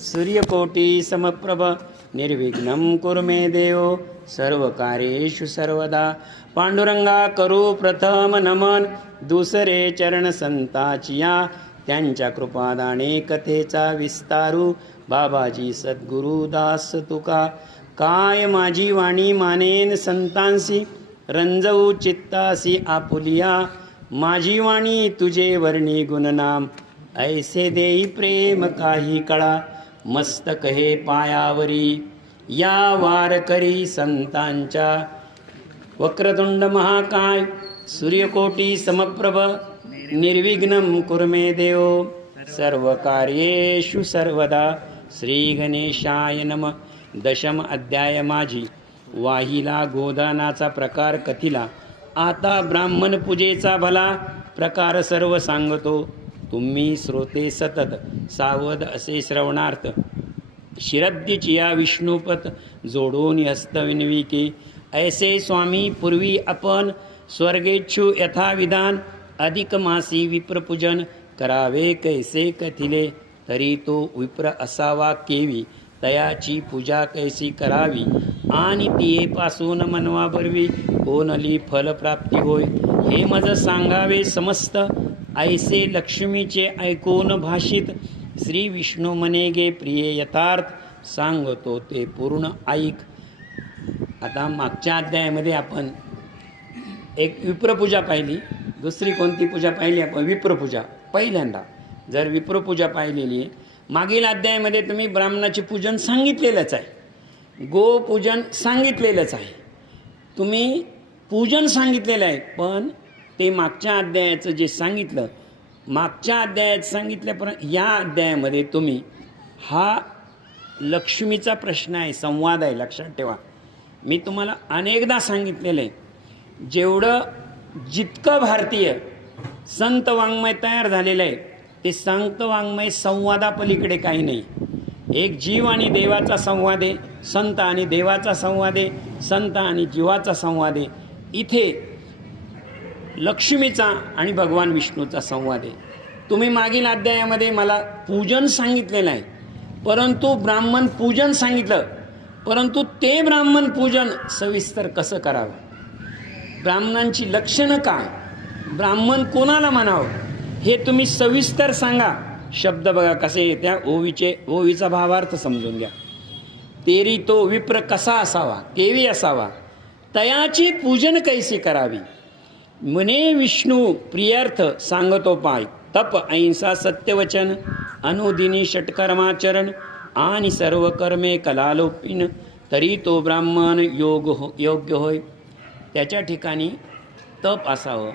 सूर्यकोटि समप्रभ निर्विघ्नं कुरु मे देव सर्वकार्येषु सर्वदा। पांडुरंगा करू प्रथम नमन दुसरे चरण संताचिया त्यांच्या कृपादाने कथेचा विस्तारू बाबाजी सद्गुरु दास तुका। काय माझी वाणी मानेन संतांसी रंजवू चित्तासी आपुलिया माझी वाणी तुझे वर्णी गुणनाम ऐसे देई प्रेम काही कळा मस्तक हे पायावरी या वारकरी संतांच्या। वक्रतुंड महाकाय सूर्यकोटि समप्रभ निर्विघ्नं कुरु मे देव सर्वकार्येषु सर्वदा। श्री गणेशाय नमः। दशम अध्याय माझी वाहिला गोदानाचा प्रकार कथिला। आता ब्राह्मण पूजेचा भला प्रकार सर्व सांगतो तुम्ही श्रोते सतत सावध असे श्रवणार्थ। शिरद्दीची या विष्णुपत जोडून हस्त विनविके ऐसे स्वामी पूर्वी आपण स्वर्गेच्छू यथाविधान अधिक मासी विप्रपूजन करावे कैसे कथिले तरी तो विप्र असावा केवी तयाची पूजा कैसी करावी आणि तियेपासून मनवा भरवी कोणली फलप्राप्ती होय हे मज सांगावे समस्त। ऐसे लक्ष्मीचे ऐकून भाषित श्री विष्णू म्हणे गे प्रिय यथार्थ सांगतो ते पूर्ण ऐक। आता मागच्या अध्यायामध्ये आपण एक विप्रपूजा पाहिली, दुसरी कोणती पूजा पाहिली आपण? विप्रपूजा पहिल्यांदा। जर विप्रपूजा पाहिलेली आहे मागील अध्यायामध्ये तुम्ही ब्राह्मणाचे पूजन सांगितलेलंच आहे, गोपूजन सांगितलेलंच आहे, तुम्ही पूजन सांगितलेलं आहे। पण ते मागच्या अध्यायाचं जे सांगितलं मागच्या अध्यायात सांगितल्यापर्यंत या अध्यायामध्ये तुम्ही हा लक्ष्मीचा प्रश्न आहे, संवाद आहे, लक्षात ठेवा। मी तुम्हाला अनेकदा सांगितलेलं आहे जेवढं जितकं भारतीय संत वाङ्मय तयार झालेलं आहे ते संत वाङ्मय संवादापलीकडे काही नाही। एक जीव आणि देवाचा संवाद आहे, संत आणि देवाचा संवाद आहे, संत आणि जीवाचा संवाद आहे। इथे लक्ष्मीचा आणि भगवान विष्णूचा संवाद आहे। तुम्ही मागील अध्यायामध्ये मला पूजन सांगितलेलं आहे परंतु ब्राह्मण पूजन सांगितलं, परंतु ते ब्राह्मण पूजन सविस्तर कसं करावं, ब्राह्मणांची लक्षणं काय, ब्राह्मण कोणाला म्हणावं हे तुम्ही सविस्तर सांगा। शब्द बघा कसे येत्या, ओवीचा भावार्थ समजून घ्या। तेरी तो विप्र कसा असावा, केवी असावा, तयाची पूजन कैसी करावी म्हणे विष्णू प्रियार्थ सांगतो पाय। तप अहिंसा सत्यवचन अनुदिनी षटकर्माचरण आणि सर्व कर्मे कलालोपिन तरी तो ब्राह्मण योग्य होय। त्याच्या ठिकाणी तप असावं,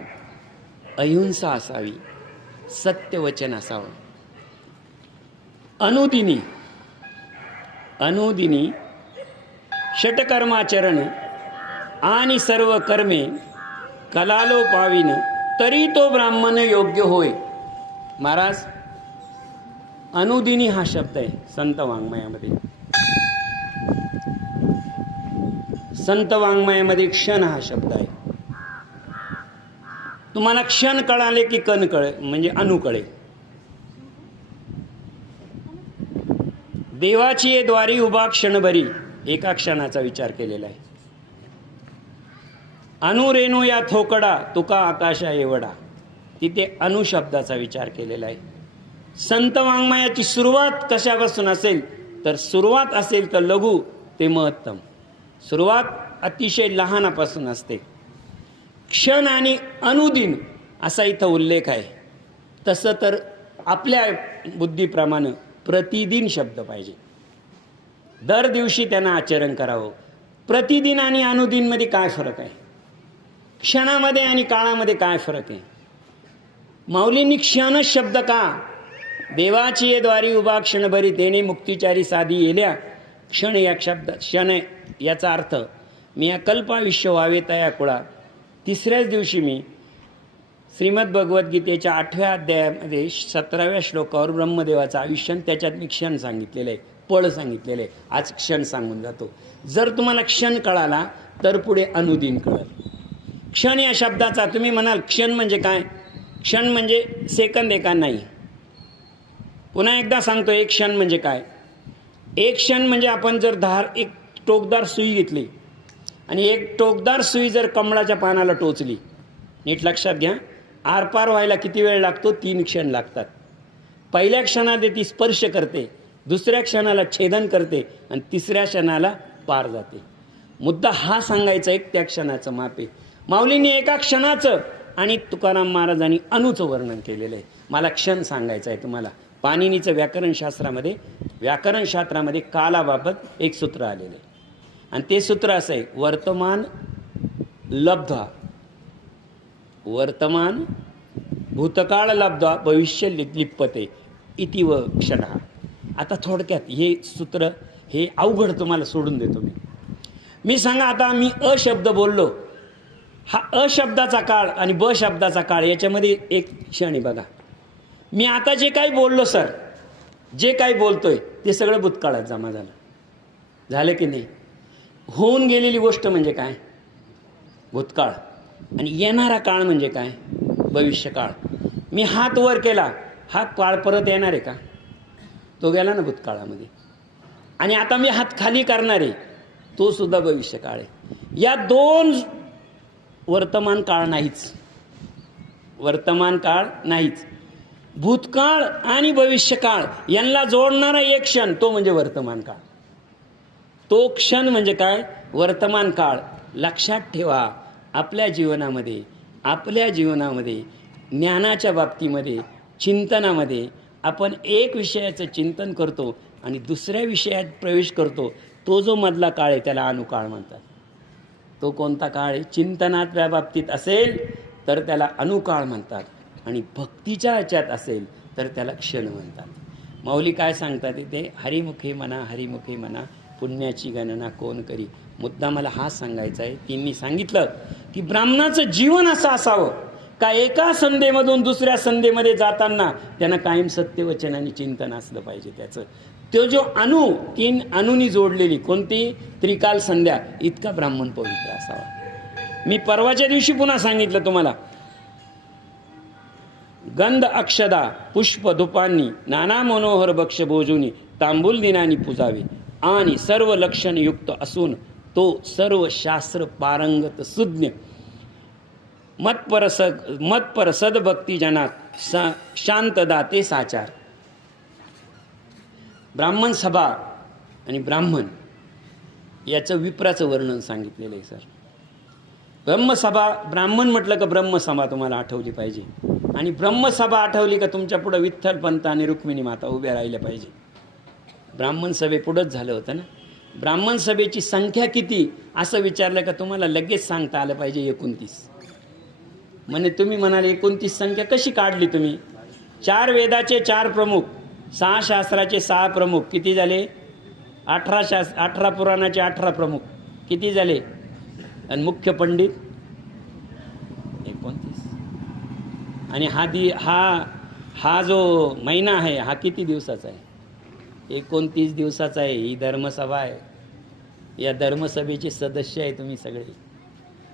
अहिंसा असावी, सत्यवचन असावं, अनुदिनी षटकर्माचरण आणि सर्व कर्मे कलालोपाविन तरी तो ब्राह्मण योग्य होय। महाराज अनुदिनी हा शब्द आहे संत वाङ्मयामध्ये, संत वाङ्मयामध्ये क्षण हा शब्द आहे। तुम्हाला क्षण कळाले की कण कळे म्हणजे अनु कळे। देवाची ये द्वारी उभा क्षणभरी एका क्षणाचा विचार केलेला आहे। अनुरेणू या थोकडा तुका आकाशा एवढा तिथे अनु शब्दाचा विचार केलेला आहे। संत वाङ्मयाची सुरुवात कशापासून असेल तर सुरुवात असेल तर लघु ते महत्तम, सुरुवात अतिशय लहानापासून असते। क्षण आणि अनुदिन असा इथं उल्लेख आहे। तसं तर आपल्या बुद्धीप्रमाणे प्रतिदिन शब्द पाहिजे, दर दिवशी त्यांना आचरण करावं। प्रतिदिन आणि अनुदिनमध्ये काय फरक आहे, क्षणामध्ये आणि काळामध्ये काय फरक आहे? माऊलींनी क्षण शब्द का, देवाची ये द्वारी उभा क्षणभरी तेने मुक्तिचारी साधी येल्या। क्षण या शब्द क्षण याचा अर्थ मी या कल्पाविष्य व्हावे तया कुळा। तिसऱ्याच दिवशी मी श्रीमद भगवद्गीतेच्या 8व्या अध्यायामध्ये 17व्या श्लोकावर ब्रह्मदेवाचं आयुष्य त्याच्यात मी क्षण सांगितलेलं आहे, पळ सांगितलेलं आहे। आज क्षण सांगून जातो। जर तुम्हाला क्षण कळाला तर पुढे अनुदिन कळेल। क्षण या शब्दाचा तुम्ही म्हणाल क्षण म्हणजे काय? क्षण म्हणजे सेकंद एका नाही। पुन्हा एकदा सांगतो, एक क्षण म्हणजे काय? एक क्षण म्हणजे आपण जर एक टोकदार सुई घेतली आणि एक टोकदार सुई जर कमळाच्या पानाला टोचली, नीट लक्षात घ्या, आरपार व्हायला किती वेळ लागतो? 3 क्षण लागतात. पहिल्या क्षणात ती स्पर्श करते, दुसऱ्या क्षणाला छेदन करते आणि तिसऱ्या क्षणाला पार जाते. मुद्दा हा सांगायचा एक त्या क्षणाचं माप आहे. माऊलींनी एका क्षणाचं आणि तुकाराम महाराजांनी अणूचं वर्णन केलेलं आहे. मला क्षण सांगायचं आहे तुम्हाला. पाणिनीचं व्याकरणशास्त्रामध्ये कालाबाबत एक सूत्र आलेलं आहे आणि ते सूत्र असं आहे, वर्तमान लब्ध्वा, वर्तमान भूतकाळ लब्ध्वा भविष्य लिप्पते इति व क्षण. आता थोडक्यात हे सूत्र हे अवघड तुम्हाला सोडून देतो मी सांगा, आता मी अशब्द बोललो, हा अशब्दाचा काळ आणि ब शब्दाचा काळ याच्यामध्ये एक क्षण आहे बघा. मी आता जे काही बोललो सर, जे काही बोलतोय ते सगळं भूतकाळात जमा झालं की नाही? होऊन गेलेली गोष्ट म्हणजे काय? भूतकाळ. आणि येणारा काळ म्हणजे काय? भविष्यकाळ. मी हात वर केला, हा काळ परत येणार आहे का? तो गेला ना भूतकाळामध्ये. आणि आता मी हात खाली करणार आहे, तो सुद्धा भविष्यकाळ आहे. या 2 वर्तमान काळ नाहीच, वर्तमान काळ नाहीच. भूतकाळ आणि भविष्यकाळ यांना जोडणारा एक क्षण, तो म्हणजे वर्तमान काळ. तो क्षण म्हणजे काय? वर्तमान काळ. लक्षात ठेवा, आपल्या जीवनामध्ये ज्ञानाच्या बाबतीमध्ये, चिंतनामध्ये आपण एक विषयाचं चिंतन करतो आणि दुसऱ्या विषयात प्रवेश करतो, तो जो मधला काळ आहे त्याला अनुकाळ म्हणतात. तो कोणता काळ आहे? चिंतनाच्या बाबतीत असेल तर त्याला अनुकाळ म्हणतात आणि भक्तीच्या ह्याच्यात असेल तर त्याला क्षण म्हणतात. माऊली काय सांगतात ते? हरिमुखे म्हणा पुण्याची गणना कोण करी. मुद्दा मला हा सांगायचा आहे. त्यांनी सांगितलं की ब्राह्मणाचं जीवन असं असावं का एका संध्येमधून दुसऱ्या संध्येमध्ये जाताना त्यांना कायम सत्यवचन आणि चिंतन असलं पाहिजे. त्याचं तो जो 3 अणूंनी जोडलेली कोणती? त्रिकाल संध्या, इतका ब्राह्मण पवित्र असावा. मी परवाच्या दिवशी पुन्हा सांगितलं तुम्हाला, गंध अक्षदा पुष्प धुपांनी नाना मनोहर भक्ष भोजूनी तांबूल दिनानी पूजावे आणि सर्व लक्षण युक्त असून तो सर्व शास्त्र पारंगत सुज्ञ मतपर सद्भक्ती जनात शांतदाते साचार. ब्राह्मण सभा आणि ब्राह्मण याचं विप्राचं वर्णन सांगितलेलं आहे सर. ब्रह्मसभा, ब्राह्मण म्हटलं का ब्रह्मसभा तुम्हाला आठवली पाहिजे आणि ब्रह्मसभा आठवली का तुमच्या पुढं विठ्ठल पंत आणि रुक्मिणी माता उभ्या राहिल्या पाहिजे. ब्राह्मण सभेपुढंच झालं होतं ना. ब्राह्मण सभेची संख्या किती असं विचारलं का तुम्हाला लगेच सांगता आलं पाहिजे 29. म्हणजे तुम्ही म्हणाले 29 संख्या कशी काढली तुम्ही? 4 वेदाचे 4 प्रमुख, 6 शास्त्राचे 6 प्रमुख, किती झाले? 18 पुराणाचे 18 प्रमुख, किती झाले? आणि मुख्य पंडित 29. आणि हा जो महिना आहे हा किती दिवसाचा आहे? 29 दिवसाचा आहे. ही धर्मसभा आहे. या धर्मसभेचे सदस्य आहे तुम्ही सगळे.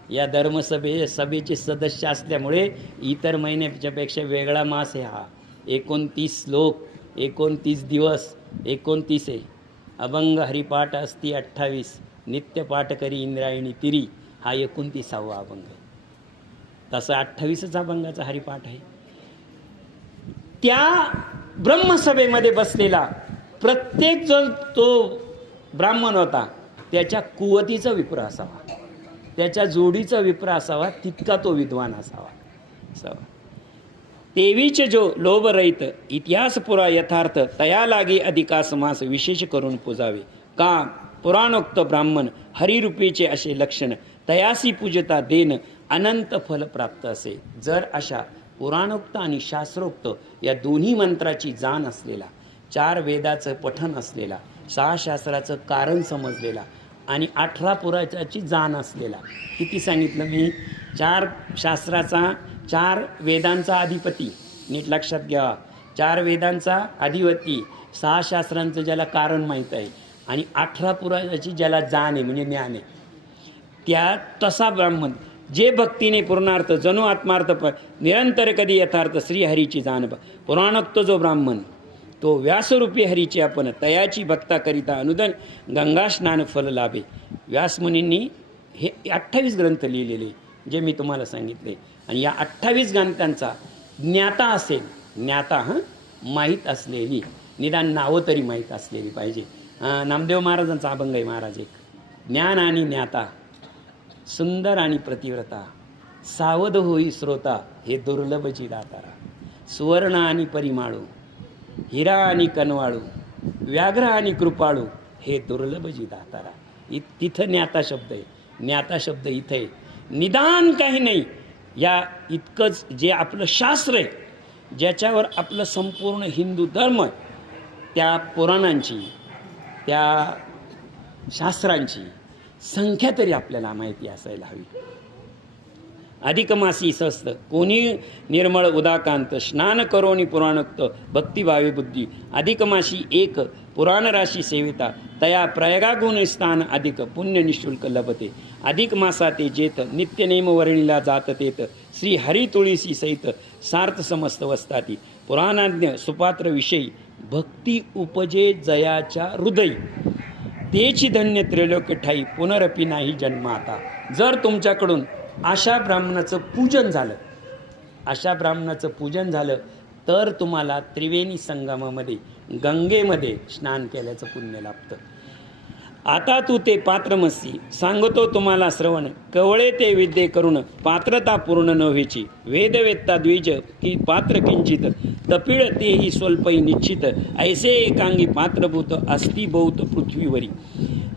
या सभेचे सदस्य असल्यामुळे इतर महिन्याच्या पेक्षा वेगळा मास आहे हा. 29 श्लोक, 29 दिवस, 29 आहे. अभंग हरिपाठ असती 28, नित्य पाठ करी इंद्रायणी तिरी, हा 29वा अभंग आहे. तसं 28च अभंगाचा हरिपाठ आहे. त्या ब्रह्मसभेमध्ये बसलेला प्रत्येक जण तो ब्राह्मण होता, त्याच्या कुवतीचा विप्र असावा, त्याच्या जोडीचा विप्र असावा, तितका तो विद्वान असावा. तेवीचे जो लोभ रहित इतिहास पुरा यथार्थ तया लागी अधिकास मास विशेष करून पूजावे. का पुराणोक्त ब्राह्मण हरिरूपीचे असे लक्षण तयासी पूजता देन अनंत फल प्राप्त असे. जर अशा पुराणोक्त आणि शास्त्रोक्त या दोन्ही मंत्राची जाण असलेला, 4 वेदाचं पठन असलेला, 6 शास्त्राचं कारण समजलेला आणि 18 पुराणाची जाण असलेला, किती सांगितलं मी? 4 शास्त्राचा, 4 वेदांचा अधिपती, नीट लक्षात घ्या, 4 वेदांचा अधिपती, 6 शास्त्रांचं ज्याला कारण माहीत आहे आणि 18 पुराणाची ज्याला जाण आहे म्हणजे ज्ञान आहे, त्या तसा ब्राह्मण जे भक्तीने पूर्णार्थ जणू आत्मार्थ निरंतर कधी यथार्थ श्रीहरीची जाण. पुराणोक्त जो ब्राह्मण तो व्यासरूपी हरीची आपण तयाची भक्ता करिता अनुदन गंगा स्नान फल लाभे. व्यासमुनींनी हे 28 ग्रंथ लिहिलेले जे मी तुम्हाला सांगितले. आणि या 28 ग्रंथांचा ज्ञाता असेल, ज्ञाता माहीत असलेली, निदान नावं तरी माहीत असलेली पाहिजे. नामदेव महाराजांचा अभंग आहे महाराज एक, ज्ञान आणि ज्ञाता, सुंदर आणि प्रतिव्रता, सावध होई श्रोता, हे दुर्लभची दातारा. सुवर्ण आणि परिमाळू, हिरा आणि कनवाळू, व्याघ्र आणि कृपाळू, हे दुर्लभजी दातारा. तिथं ज्ञाता शब्द आहे, ज्ञाता शब्द इथं आहे. निदान काही नाही, या इतकंच जे आपलं शास्त्र आहे, ज्याच्यावर आपलं संपूर्ण हिंदू धर्म आहे, त्या पुराणांची, त्या शास्त्रांची संख्या तरी आपल्याला माहिती असायला हवी. अधिक मासी स्वस्त कोणी निर्मळ उदाकांत, स्नान करोनी पुराणोक्त, भक्तिभावे बुद्धी. अधिक मासी एक पुराण राशी सेविता, तया प्रयागागुण स्थान अधिक पुण्य निशुल्क लभते. अधिक मासा ते जेत नित्यनेम वर्णिला जात तेत, श्री हरी तुळशी सहित सार्थ समस्त वस्ताती. पुराणाज्ञ सुपात्र विषयी भक्ती उपजे जयाच्या हृदयी, तेची धन्य त्रैलोक्य ठाई, पुनरपी नाही जन्म आता. जर तुमच्याकडून अशा ब्राह्मणाचं पूजन झालं, अशा ब्राह्मणाचं पूजन झालं तर तुम्हाला त्रिवेणी संगमामध्ये गंगेमध्ये स्नान केल्याचं पुण्य लाभतं. आता तू ते पात्रमसी, सांगतो तुम्हाला श्रवण, कवळे ते विद्ये करून पात्रता पूर्ण न व्हायची. वेदवेत्ता द्विज की पात्र किंचित, तपिळ तेही स्वल्पही निश्चित. ऐसे एकांगी पात्रभूत अस्ति बहुत पृथ्वीवरी,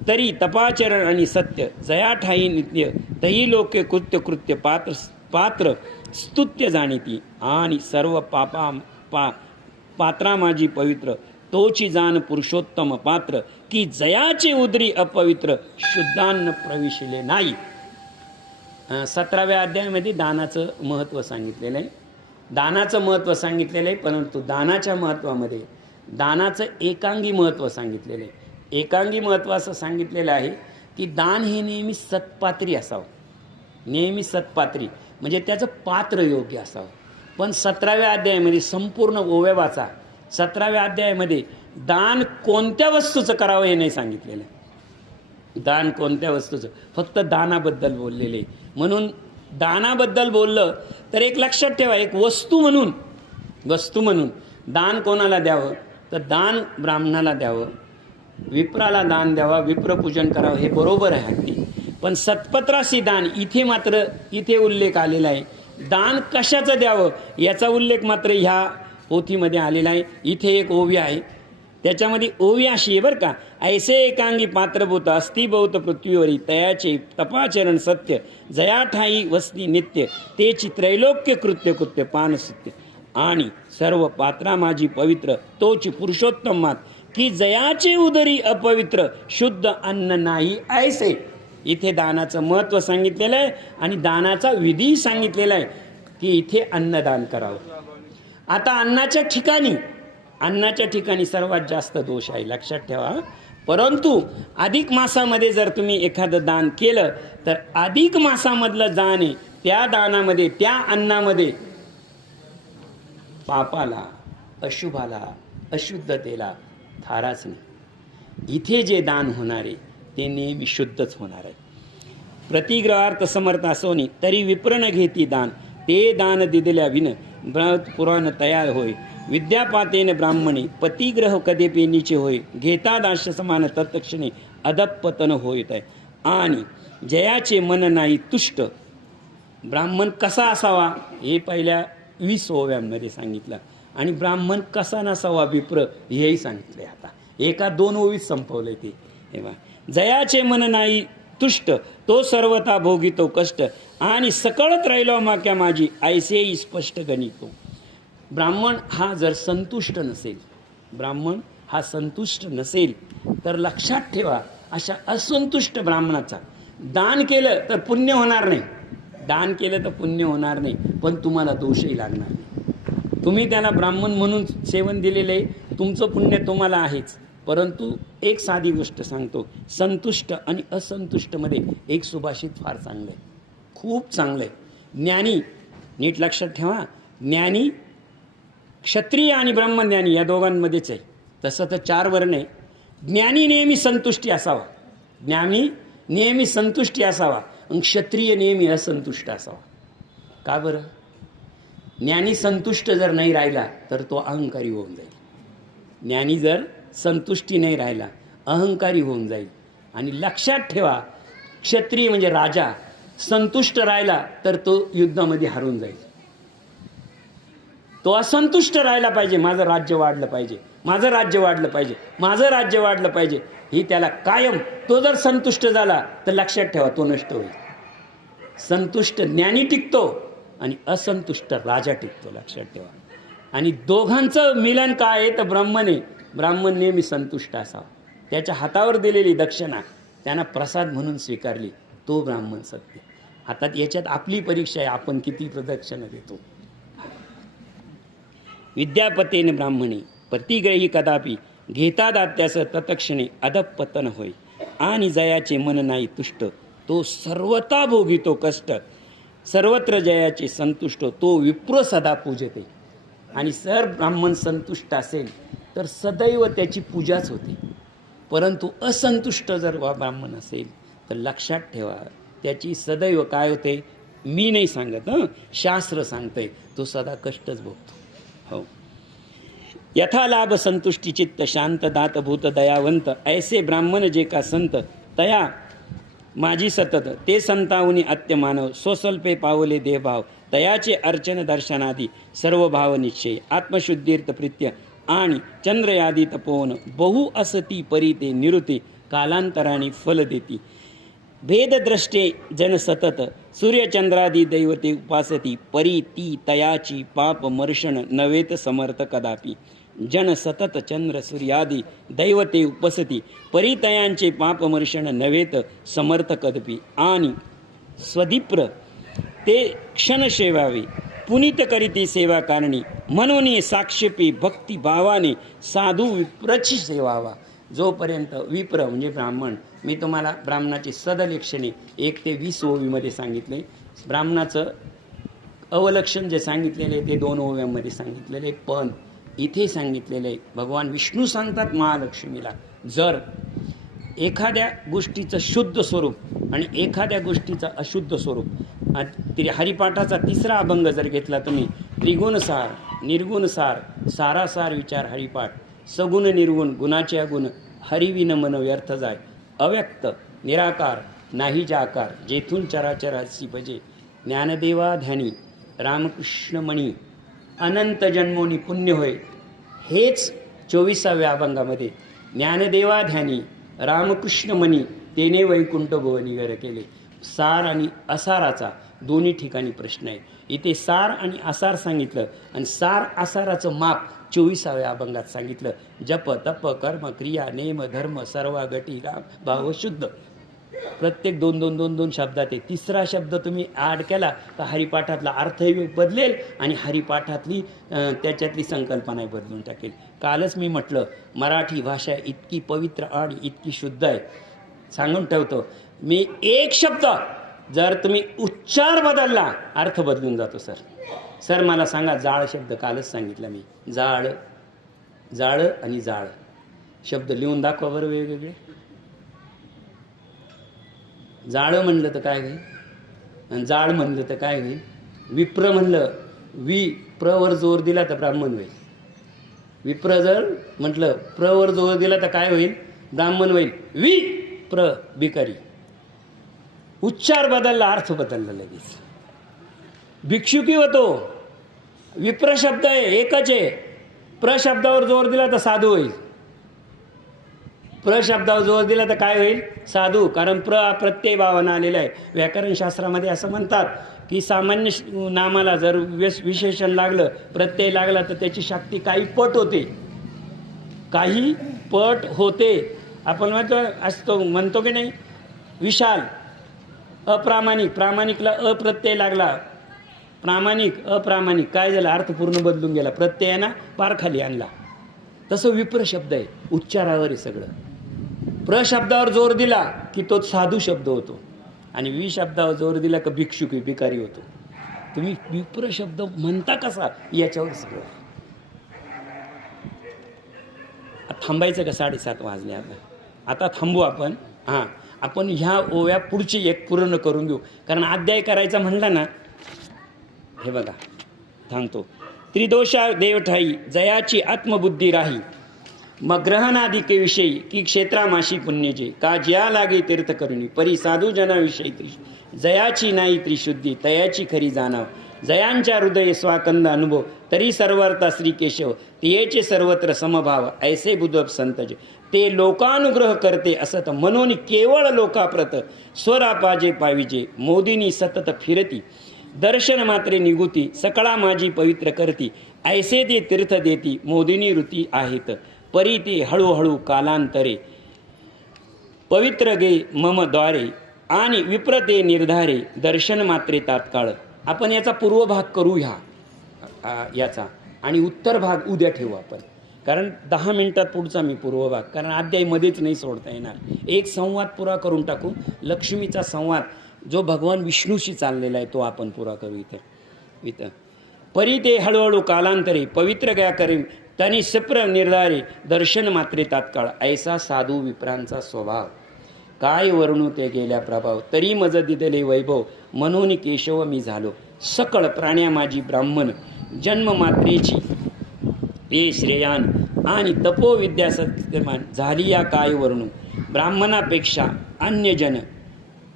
तरी तपाचरण आणि सत्य जया ठाई नित्य. तही लोके कृत्य कृत्य पात्र पात्र स्तुत्य जाणीती. आणि सर्व पात्रा माझी पवित्र, तोची जाण पुरुषोत्तम पात्र. की जयाचे उदरी अपवित्र, शुद्धान्न प्रविशिले नाही. 17व्या अध्यायामध्ये दानाचं महत्त्व सांगितलेलं आहे. दानाचं महत्त्व सांगितलेलं आहे, परंतु दानाच्या महत्त्वामध्ये दानाचं एकांगी महत्त्व सांगितलेलं आहे. एकांगी महत्त्व असं सांगितलेलं आहे की दान हे नेहमी सत्पात्री असावं, नेहमी सत्पात्री, म्हणजे त्याचं पात्र योग्य असावं. पण 17व्या अध्यायामध्ये संपूर्ण ओव्या वाचा, 17व्या अध्यायामध्ये दान कोणत्या वस्तूचं करावं हे नाही सांगितलेलं आहे. दान कोणत्या वस्तूचं, फक्त दानाबद्दल बोललेले. म्हणून दानाबद्दल बोललं तर एक लक्षात ठेवा, एक वस्तू म्हणून दान कोणाला द्यावं, तर दान ब्राह्मणाला द्यावं, विप्राला दान द्यावा, विप्रपूजन करावं, हे बरोबर आहे अगदी. पण सत्पत्राशी दान इथे उल्लेख आलेला आहे. दान कशाचं द्यावं याचा उल्लेख मात्र ह्या पोथीमध्ये आलेला आहे. इथे एक ओवी आहे, त्याच्यामध्ये ओवी अशी आहे बरं का, ऐसे एकांगी पात्रभूत अस्ति बहुत पृथ्वीवरी, तयाचे तपाचरण सत्य जया ठाई वस्ती नित्य. तेची त्रैलोक्य कृत्य कृत्य पानसत्य. आणि सर्व पात्रा माझी पवित्र, तोची पुरुषोत्तम मात. की जयाचे उदरी अपवित्र, शुद्ध अन्न नाही ऐसे. इथे दानाचं महत्त्व सांगितलेलं आहे आणि दानाचा विधी सांगितलेला आहे की इथे अन्नदान करावं. आता अन्नाच्या ठिकाणी सर्वात जास्त दोष आहे, लक्षात ठेवा. परंतु अधिक मासामध्ये जर तुम्ही एखादं दान केलं तर अधिक मासामधलं दान आहे, त्या दानामध्ये, त्या अन्नामध्ये पापाला, अशुभाला, अशुद्धतेला थाराच नाही. इथे जे दान होणार आहे ते नेहमी शुद्धच होणार आहे. प्रतिग्रहार्थ समर्थ असोनी तरी विप्रण घेती दान, ते दान दिदल्या विन ब्रत पुराण तयार होय. विद्यापातेन ब्राह्मणे पतिग्रह कदेपे नीचे होय, घेता दास्य समान तत्क्षणे अधपतन होत आहे. आणि जयाचे मन नाही तुष्ट, ब्राह्मण कसा असावा हे पहिल्या 20 ओव्यांमध्ये सांगितलं. आणि ब्राह्मण कसा नसावा विप्र हेही सांगितलंय. आता एका 2 ओवीत संपवलंय ते. तेव्हा जयाचे मन नाही तुष्ट, तो सर्वता भोगितो कष्ट. आणि सकळत राहिलो माक्या माझी, ऐसेही स्पष्ट गणितो. ब्राह्मण हा जर संतुष्ट नसेल, तर लक्षात ठेवा, अशा असंतुष्ट ब्राह्मणाचा दान केलं तर पुण्य होणार नाही, पण तुम्हाला दोषही लागणार नाही. तुम्ही त्याला ब्राह्मण म्हणून सेवन दिलेलं आहे, तुमचं पुण्य तुम्हाला आहेच. परंतु एक साधी गोष्ट सांगतो, संतुष्ट आणि असंतुष्टमध्ये एक सुभाषित फार चांगलं आहे, खूप चांगलं आहे. ज्ञानी, नीट लक्षात ठेवा, ज्ञानी क्षत्रिय आणि ब्रह्मज्ञानी या दोघांमध्येच आहे. तसं तर 4 वर्ण आहे. ज्ञानी नेहमी संतुष्टी असावा, ज्ञानी नेहमी संतुष्टी असावा आणि क्षत्रिय नेहमी असंतुष्ट असावा. का बरं? ज्ञानी संतुष्ट जर नाही राहिला तर तो अहंकारी होऊन जाईल. ज्ञानी जर संतुष्टी नाही राहिला अहंकारी होऊन जाईल. आणि लक्षात ठेवा, क्षत्रिय म्हणजे राजा संतुष्ट राहिला तर तो युद्धामध्ये हरून जाईल. तो असंतुष्ट राहिला पाहिजे, माझं राज्य वाढलं पाहिजे, माझं राज्य वाढलं पाहिजे, माझं राज्य वाढलं पाहिजे, ही त्याला कायम. तो जर संतुष्ट झाला तर लक्षात ठेवा तो नष्ट होईल. संतुष्ट ज्ञानी टिकतो आणि असंतुष्ट राजा टिकतो, लक्षात ठेवा. आणि दोघांचं मिलन काय आहे तर ब्राह्मण ब्राह्मण नेहमी संतुष्ट असावा. त्याच्या हातावर दिलेली दक्षिणा त्यांना प्रसाद म्हणून स्वीकारली, तो ब्राह्मण सत्य. आता याच्यात आपली परीक्षा आहे, आपण किती प्रदक्षिणा देतो. विद्यापतेने ब्राह्मणे प्रतिग्रही कदापि घेता दात्यास तत्क्षणे अधपतन होय. आणि जयाचे मन नाही तुष्ट तो सर्वता भोगितो कष्ट. सर्वत्र जयाचे संतुष्ट तो विप्र सदा पूजते. आणि जर ब्राह्मण संतुष्ट असेल तर सदैव त्याची पूजाच होते. परंतु असंतुष्ट जर ब्राह्मण असेल तर लक्षात ठेवा त्याची सदैव काय होते, मी नाही सांगत, शास्त्र सांगतंय, तो सदा कष्टच भोगतो. हो. यथा लाभ संतुष्टी चित्त शांत दात भूत दयावंत ऐसे ब्राह्मण जे का संत तया माझी सतत ते संतावनी अत्यमानव स्वस्वल्पे पावले देहभाव तयाचे अर्चन दर्शनादी सर्व भाव निश्चय आत्मशुद्धीर्थ प्रीत्य आणि चंद्रयादी तपोवन बहु असती परी ते निरुते कालांतराने फल देती. भेदद्रष्टे जन सतत सूर्यचंद्रादी दैवते उपासती परी ती तयाची पाप मर्षण नवेत समर्थ कदापि. जन सतत चंद्र सूर्यादी दैवते उपसती परितयांचे पापमर्षण नव्हेत समर्थ कदपि. आणि स्वदीप्र ते क्षण सेवावे पुनीत करीती सेवा कारणी म्हणून साक्षेपी भक्तिभावाने साधू विप्रची सेवावा. जोपर्यंत विप्र म्हणजे ब्राह्मण, मी तुम्हाला ब्राह्मणाची सदलक्षणे 1 ते 20 ओवीमध्ये सांगितले. ब्राह्मणाचं अवलक्षण जे सांगितलेले ते 2 ओव्यांमध्ये सांगितलेले, पण इथे सांगितलेले भगवान विष्णू सांगतात महालक्ष्मीला, जर एखाद्या गोष्टीचं शुद्ध स्वरूप आणि एखाद्या गुष्टीचं अशुद्ध स्वरूप, हरिपाठाचा 3रा अभंग जर घेतला तुम्ही, त्रिगुणसार निर्गुणसार सारासार विचार हरिपाठ, सगुण निर्गुण गुणाचे अगुण हरिविन मन व्यर्थ जाय, अव्यक्त निराकार नाही जाकार जेथून चराचरासी भजे, ज्ञानदेवा ध्यानी रामकृष्ण मणी अनंत जन्मोनी पुण्य होय. हेच 24व्या अभंगामध्ये ज्ञानदेवा ध्यानी रामकृष्ण मणी तेने वैकुंठ भुवनीवर केले. सार आणि असाराचा दोन्ही ठिकाणी प्रश्न आहे. इथे सार आणि असार सांगितलं आणि सार असाराचं माप 24व्या अभंगात सांगितलं. जप तप कर्म क्रिया नेम धर्म सर्वा गटी राम भाव शुद्ध. प्रत्येक 2-2-2-2 शब्दात आहे. 3रा शब्द तुम्ही ॲड केला तर हरिपाठातला अर्थही बदलेल आणि हरिपाठातली त्याच्यातली संकल्पना बदलून टाकेल. कालच मी म्हटलं मराठी भाषा इतकी पवित्र आणि इतकी शुद्ध आहे. सांगून ठेवतो मी, एक शब्द जर तुम्ही उच्चार बदलला अर्थ बदलून जातो. सर मला सांगा, जाळ शब्द कालच सांगितला मी, जाळ जाळ आणि जाळ शब्द लिहून दाखवा बरं वेगवेगळे. जाळं म्हणलं तर काय होईल आणि जाळ म्हणलं तर काय होईल. विप्र म्हणलं, प्रवर जोर दिला तर ब्राह्मण होईल. विप्र जर म्हटलं प्रवर जोर दिला तर काय होईल, ब्राह्मण होईल. प्र भिकारी. उच्चार बदलला अर्थ बदलला लगेच. भिक्षुकी होतो. विप्र शब्द आहे एकच आहे. प्र शब्दावर जोर दिला तर साधू होईल. प्र शब्दावर जोर दिला तर काय होईल, साधू. कारण प्रत्यय भावना आलेला आहे. व्याकरणशास्त्रामध्ये असं म्हणतात की सामान्य नामाला जर विशेषण लागलं, प्रत्यय लागला तर त्याची शक्ती काही पट होते, काही पट होते. आपण म्हणतो की नाही, विशाल अप्रामाणिक, प्रामाणिकला अप्रत्यय लागला, प्रामाणिक अप्रामाणिक, काय झालं, अर्थ पूर्ण बदलून गेला, प्रत्ययाना पार खाली आणला. तसं विप्र शब्द आहे, उच्चारावर आहे सगळं. प्र शब्दावर जोर दिला की तो साधू शब्द होतो आणि वि शब्दावर जोर दिला की भिक्षुकी भिकारी होतो. तुम्ही विप्र शब्द म्हणता कसा याच्यावर सगळं. थांबायचं का? 7:30 वाजले आता थांबू आपण. हां, आपण ह्या ओव्या पुढची एक पूर्ण करून घेऊ, कारण अध्याय करायचा म्हणला ना. हे बघा सांगतो. त्रिदोषा देव ठाई जयाची आत्मबुद्धी राही, मग ग्रहणादिके विषयी की क्षेत्रामाशी पुण्यजे का ज्या लागे तीर्थ करुणी परी साधू जनाविषयी जयाची नाही त्रिशुद्धी तयाची खरी जाणाव जयांच्या हृदय स्वाकंद अनुभव तरी सर्वार्था श्री केशव तियेचे सर्वत्र समभाव ऐसे बुद्ध संतज ते लोकानुग्रह करते असत म्हणून केवळ लोकाप्रत स्वरापाजे पाविजे मोदीनी सतत फिरती दर्शन मात्रे निगुती सकळा माझी पवित्र करती ऐसे ते तीर्थ देती मोदिनी ऋती आहेत परी ते हळूहळू कालांतरे पवित्र गे मम द्वारे आणि विप्रते निर्धारे दर्शन मात्रे तात्काळ. आपण याचा पूर्व भाग करू याचा आणि उत्तर भाग उद्या ठेवू आपण, कारण 10 मिनिटात पुढचा मी पूर्व भाग, कारण अध्याय मध्येच नाही सोडता येणार. एक संवाद पुरा करून टाकू. लक्ष्मीचा संवाद जो भगवान विष्णूशी चाललेला आहे तो आपण पुरा करू इथं. परी ते हळूहळू कालांतरे पवित्र गया करेन तनी सप्र निर्धारे दर्शन मात्रे तात्काळ ऐसा साधू विप्रांचा स्वभाव काय वर्णू ते गेल्या प्रभाव तरी मज दिदले वैभव म्हणून केशव मी झालो सकळ प्राण्या माझी ब्राह्मण जन्म मात्रेची हे श्रेयान आणि तपोविद्या सत्यमान झाली या काय वर्णू ब्राह्मणापेक्षा अन्यजन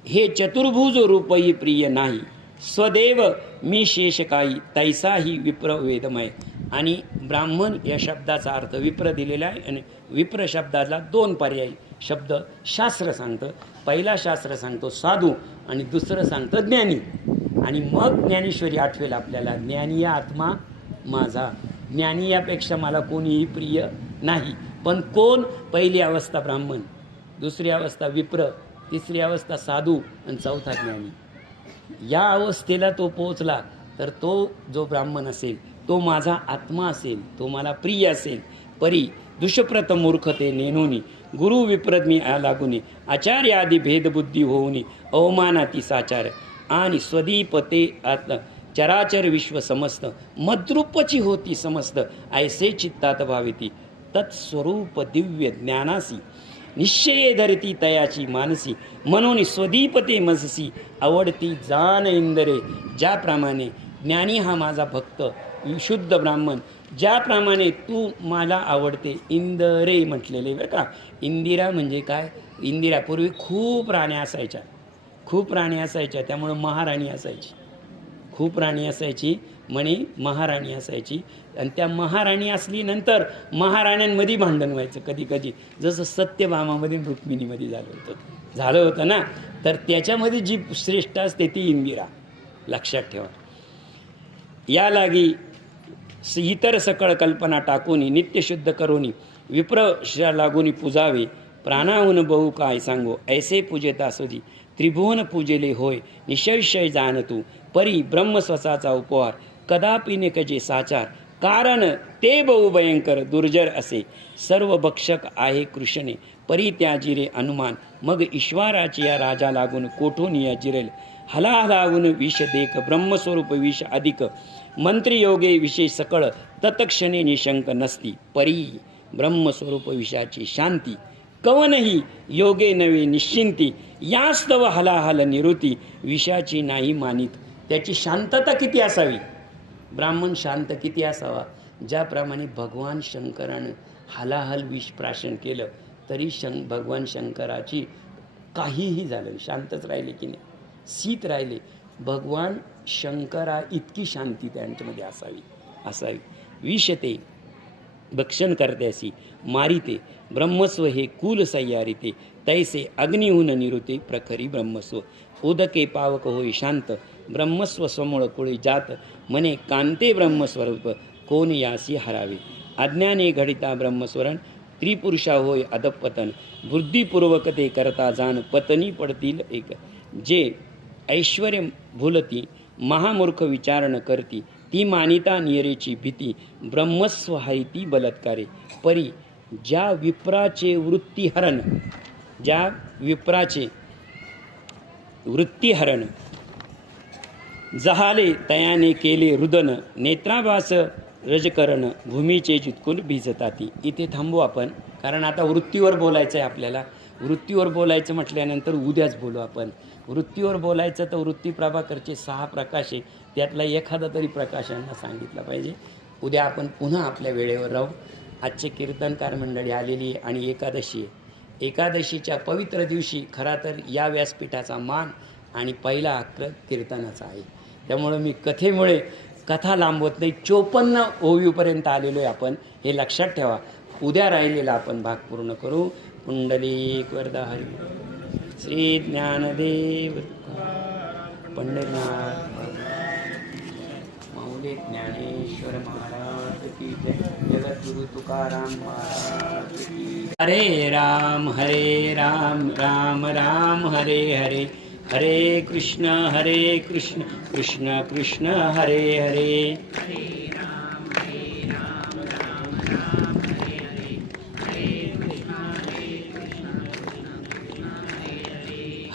हे चतुर्भुज रूपही प्रिय नाही स्वदेव मी शेष काही तैसाही विप्र वेदमय. आणि ब्राह्मण या शब्दाचा अर्थ विप्र दिलेला आहे आणि विप्र शब्दाला 2 पर्यायी शब्द शास्त्र सांगतं. पहिला शास्त्र सांगतो साधू आणि दुसरं सांगतं ज्ञानी. आणि मग ज्ञानेश्वरी आठवेल आपल्याला. ज्ञानी या आत्मा माझा, ज्ञानी यापेक्षा मला कोणीही प्रिय नाही. पण कोण? पहिली अवस्था ब्राह्मण, दुसरी अवस्था विप्र, तिसरी अवस्था साधू आणि चौथा ज्ञानी. या अवस्थेला तो पोचला तर तो जो ब्राह्मण असेल तो माझा आत्मा असेल, तो मला प्रिय असेल. परी दुष्प्रत मूर्खते नेनोनी गुरु विप्रज्ञी लागुनी आचार्य आदी भेदबुद्धी होऊनी अवमानाती साचार आणि स्वदीपते आत्म चराचर विश्व समस्त मद्रूपची होती समस्त ऐसे चित्तात भाविती तत्स्वरूप दिव्य ज्ञानासी निश्चये धरती तयाची मानसी म्हणून स्वदीपते मजसी आवडती जान इंदरे. ज्याप्रमाणे ज्ञानी हा माझा भक्त विशुद्ध ब्राह्मण, ज्याप्रमाणे तू मला आवडते इंदरे म्हटलेले बरं का. इंदिरा म्हणजे काय? इंदिरा पूर्वी खूप राण्या असायच्या त्यामुळं महाराणी असायची. खूप राणी असायची म्हणे महाराणी असायची. आणि त्या महाराणी असली नंतर महाराण्यांमध्ये भांडण व्हायचं कधी कधी, जसं सत्यभामामध्ये रुक्मिणीमध्ये झालं होतं ना. तर त्याच्यामध्ये जी श्रेष्ठ असते ती इंदिरा, लक्षात ठेवा. या लागी इतर सकळ कल्पना टाकूनी नित्यशुद्ध करोनी विप्रशा लागूनी पूजावे प्राणाहून बहु काय सांगो ऐसे पूजेता सुधी त्रिभुवन पूजेले होय निशविषय जाण तू परी ब्रह्मस्वसाचा उपहार कदापि निकजे साचार कारण ते बहु भयंकर दुर्जर असे सर्व भक्षक आहे कृष्णे परी त्याजिरे अनुमान मग ईश्वराची या राजा लागून कोठून या जिरेल हलाहलावून विष देख ब्रह्मस्वरूप विष अधिक मंत्री योगे विषय सकळ तत्क्षणे निशंक नसती परी ब्रह्मस्वरूप विषाची शांती कवनही योगे नवे निश्चिंती यास्तव हलाहल निवृत्ती विषाची नाही मानित. त्याची शांतता किती असावी? ब्राह्मण शांत किती असावा? ज्याप्रमाणे भगवान शंकरानं हलाहल विष प्राशन केलं तरी भगवान शंकराची काहीही झालं शांतच राहिले की नाही, शीत राहिले. भगवान शंकरा इतकी शांती त्यांच्यामध्ये असावी. विषते भक्षण करत्यासी मारिते ब्रह्मस्व हे कुल सय्यारिते तैसे अग्निहून निरुते प्रखरी ब्रह्मस्व उदके पावक होई शांत ब्रह्मस्व समूळ कुळी जात मने कांते ब्रह्मस्वरूप कोण यासी हरावे अज्ञाने घडिता ब्रह्मस्वरण त्रिपुरुषा होय अधपतन बुद्धिपूर्वक ते करता जाण पतनी पडतील एक जे ऐश्वर्य भूलती महामूर्ख विचारण करती ती मानिता नियरेची भीती ब्रह्मस्व हायती बलात्कारे परी ज्या विप्राचे वृत्तीहरण जहाले तयाने केले रुदन नेत्राभास रजकरण भूमीचे चितकुल भिजताती. इथे थांबू आपण, कारण आता वृत्तीवर बोलायचं आहे आपल्याला. वृत्तीवर बोलायचं म्हटल्यानंतर उद्याच बोलू आपण. वृत्तीवर बोलायचं तर वृत्ती प्रभाकरचे 6 प्रकाश आहे, त्यातला एखादा तरी प्रकाशांना सांगितला पाहिजे. उद्या आपण पुन्हा आपल्या वेळेवर राहू. आजचे कीर्तनकार मंडळी आलेली आहे आणि एकादशी आहे. एकादशीच्या पवित्र दिवशी खरा तर या व्यासपीठाचा मान आणि पहिला हक्क कीर्तनाचा आहे. त्यामुळं मी कथेमुळे कथा लांबवत नाही. 54 ओवीपर्यंत आलेलो आहे आपण, हे लक्षात ठेवा. उद्या राहिलेला आपण भाग पूर्ण करू. पुंडलिक वरदा हरी श्री ज्ञानदेव पंढरीनाथ माऊली ज्ञानेश्वर महाराज की जय. जगद्गुरु तुकाराम महाराज की. हरे राम राम राम हरे हरे, हरे कृष्ण कृष्ण कृष्ण हरे हरे.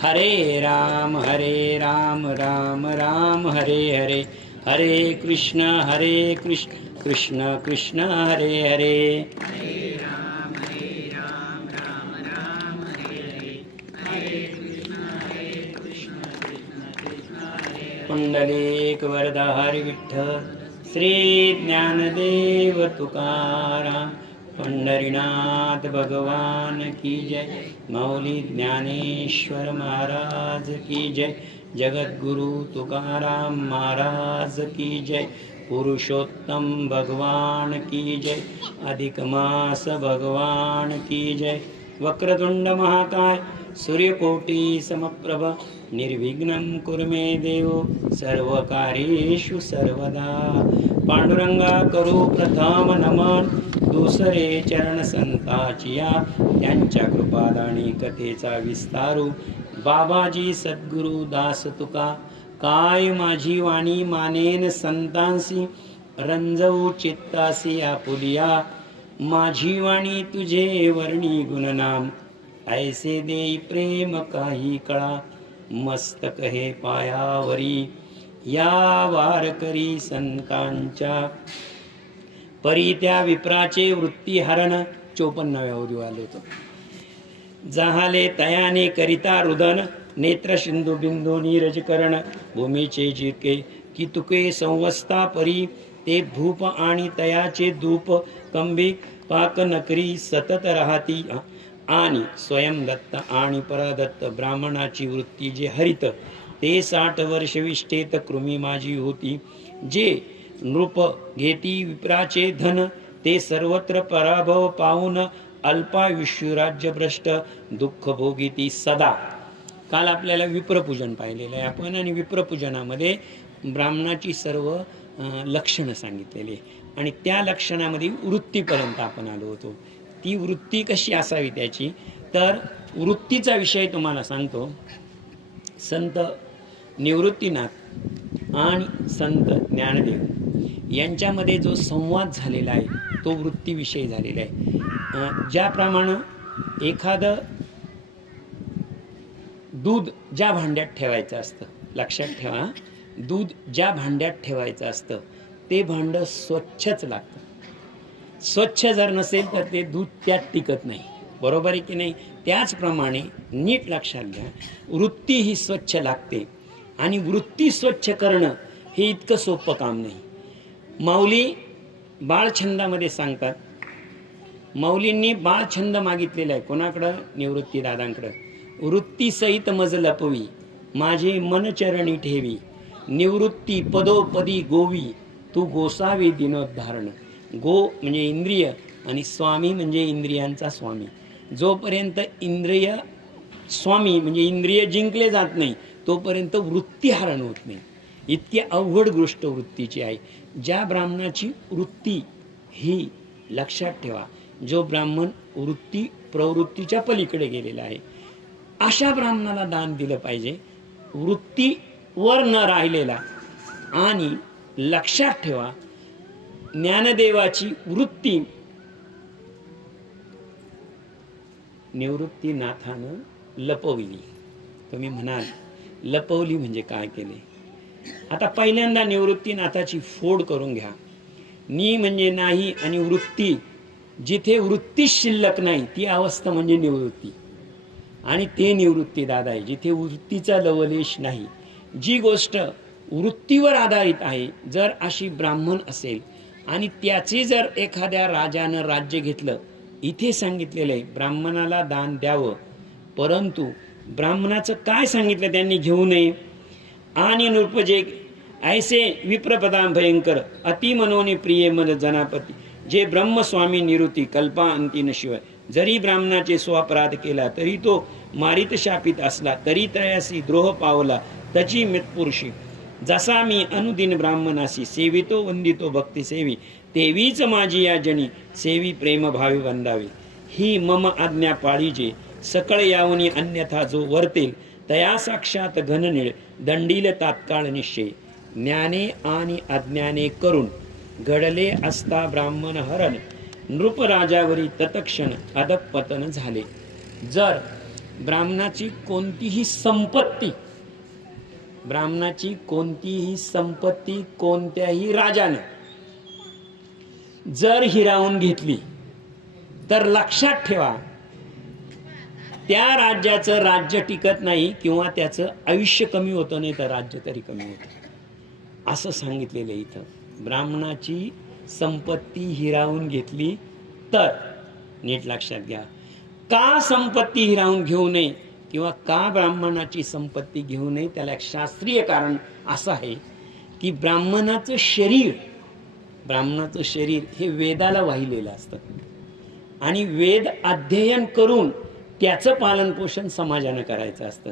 हरे राम राम राम हरे हरे, हरे कृष्ण कृष्ण कृष्ण हरे हरे. पुंडलिक वरदा हरी विठ्ठल श्री ज्ञानदेव तुकाराम पंढरीनाथ भगवान की जय. माऊली ज्ञानेश्वर महाराज की जय. जगद्गुरु तुकाराम महाराज की जय. पुरुषोत्तम भगवान की जय. अधिक मास भगवान की जय. वक्रतुंड महाकाय सूर्यकोटि समप्रभ निर्विघ्नं कुरु मे देव सर्वकार्येषु सर्वदा. पांडुरंगा करू प्रथम नमन, दुसरे चरण संताचिया त्यांच्या कृपादानी कथेचा विस्तारू. बाबाजी सद्गुरु दास तुका काय माझी वाणी मानेन संतांसी, रंजवू चित्तासी आपुलिया माझी वाणी तुझे वर्णी गुणनाम. ऐसे देई प्रेम काही कळा मस्तक हे पायावरी, या वारकरी संतांच्या परी त्या विप्राचे वृत्ती हरण. 54व्या ओवी आलो होतो. जहाले तयाने करिता रुदन, नेत्र सिंधू बिंदू नीरजकरण भूमीचे जिरके की तुके संवस्था परी. ते भूप आणि तयाचे धूप कंबी पाक नकरी सतत राहती. आणि स्वयं दत्त आणि परदत्त ब्राह्मणाची वृत्ती जे हरित, ते 60 वर्ष विष्ठेत कृमी माझी होती. जे नृप घेती विप्राचे धन, ते सर्वत्र पराभव पाहून अल्पायुष्य राज्यभ्रष्ट दुःख भोगीती सदा. काल आपल्याला विप्रपूजन पाहिलेलं आहे आपण, आणि विप्रपूजनामध्ये ब्राह्मणाची सर्व लक्षणं सांगितलेली आहे आणि त्या लक्षणामध्ये वृत्तीपर्यंत आपण आलो होतो. ती वृत्ती कशी असावी त्याची, तर वृत्तीचा विषय तुम्हाला सांगतो. संत निवृत्तीनाथ आणि संत ज्ञानदेव यांच्यामध्ये जो संवाद झालेला आहे तो वृत्तीविषयी झालेला आहे. ज्याप्रमाणे एखादं दूध ज्या भांड्यात ठेवायचं असतं, लक्षात ठेवा, दूध ज्या भांड्यात ठेवायचं असतं ते भांडं स्वच्छच लागतं. स्वच्छ जर नसेल तर ते दूध त्यात टिकत नाही. बरोबर आहे की नाही? त्याचप्रमाणे नीट लक्षात घ्या, वृत्ती ही स्वच्छ लागते आणि वृत्ती स्वच्छ करणं हे इतकं सोपं काम नाही. माऊली बाळछंदामध्ये सांगतात, माऊलींनी बाळछंद मागितलेला आहे. कोणाकडं? निवृत्ती दादांकडं. वृत्ती सहित मज लपवी माझे मन चरणी ठेवी, निवृत्ती पदोपदी गोवी तू गोसावी दिनोद्धारण. गो म्हणजे इंद्रिय आणि स्वामी म्हणजे इंद्रियांचा स्वामी. जोपर्यंत इंद्रिय स्वामी म्हणजे इंद्रिय जिंकले जात नाही तोपर्यंत वृत्ती हरण होत नाही. इतकी अवघड गोष्ट वृत्तीची आहे. ज्या ब्राह्मणाची वृत्ती ही, लक्षात ठेवा, जो ब्राह्मण वृत्ती प्रवृत्तीच्या पलीकडे गेलेला आहे अशा ब्राह्मणाला दान दिलं पाहिजे, वृत्तीवर न राहिलेला. आणि लक्षात ठेवा, ज्ञानदेवाची वृत्ती निवृत्तीनाथानं लपवली. तुम्ही म्हणाल लपवली म्हणजे काय केले? आता पहिल्यांदा निवृत्तीनाथाची फोड करून घ्या. नि म्हणजे नाही आणि वृत्ती, जिथे वृत्ती शिल्लक नाही ती अवस्था म्हणजे निवृत्ती. आणि ते निवृत्ती दादा आहे जिथे वृत्तीचा लवलेश नाही. जी गोष्ट वृत्तीवर आधारित आहे, जर अशी ब्राह्मण असेल आणि त्याचे जर एखाद्या राजानं राज्य घेतलं, इथे सांगितलेलं आहे ब्राह्मणाला दान द्यावं, परंतु ब्राह्मणाचं काय सांगितलं त्यांनी घेऊ नये. आणि नृपजे ऐसे विप्रपदा भयंकर अति मनोनी प्रिय मद जनापती, जे ब्रह्मस्वामी निवृत्ती कल्पा अंती न शिवाय. जरी ब्राह्मणाचे स्वपराध केला तरी तो मारित शापित असला, तरी तयासी द्रोह पावला त्याची मृतपुरुषी. जसा मी अनुदिन ब्राह्मणासी सेवितो वंदितो भक्ती सेवी, तेवीच माझी या जनी सेवी प्रेम भावी वंदावे. ही मम आज्ञा पाळीजे सकळ यावनी, अन्यथा जो वर्तेल तया साक्षात घननिळ दंडील तात्काळ निश्चय. ज्ञाने आणि अज्ञाने करून घडले असता ब्राह्मण हरण, नृपराजावरी तत्क्षण अधपतन झाले. जर ब्राह्मणाची कोणतीही संपत्ती, ब्राह्मणाची कोणतीही संपत्ती कोणत्याही राजानं जर हिरावून घेतली, तर लक्षात ठेवा त्या राज्याचं राज्य टिकत नाही, किंवा त्याचं आयुष्य कमी होतं, नाही तर राज्य तरी कमी होतं, असं सांगितलेलं आहे इथं. ब्राह्मणाची संपत्ती हिरावून घेतली तर, नीट लक्षात घ्या, का संपत्ती हिरावून घेऊ नये किंवा का ब्राह्मणाची संपत्ती घेऊ नये, त्याला एक शास्त्रीय कारण असं आहे की ब्राह्मणाचं शरीर हे वेदाला वाहिलेलं असतं आणि वेद अध्ययन करून त्याचं पालनपोषण समाजानं करायचं असतं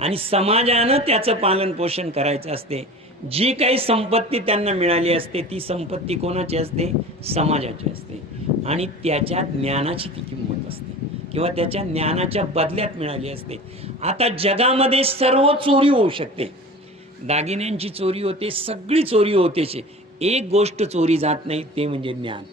आणि समाजानं त्याचं पालनपोषण करायचं असते. जी काही संपत्ती त्यांना मिळाली असते ती संपत्ती कोणाची असते? समाजाची असते. आणि त्याच्या ज्ञानाची ती किंमत असते किंवा त्याच्या ज्ञानाच्या बदल्यात मिळाली असते. आता जगामध्ये सर्व चोरी होऊ शकते, दागिन्यांची चोरी होते, सगळी चोरी होतेच, एक गोष्ट चोरी जात नाही, ते म्हणजे ज्ञान.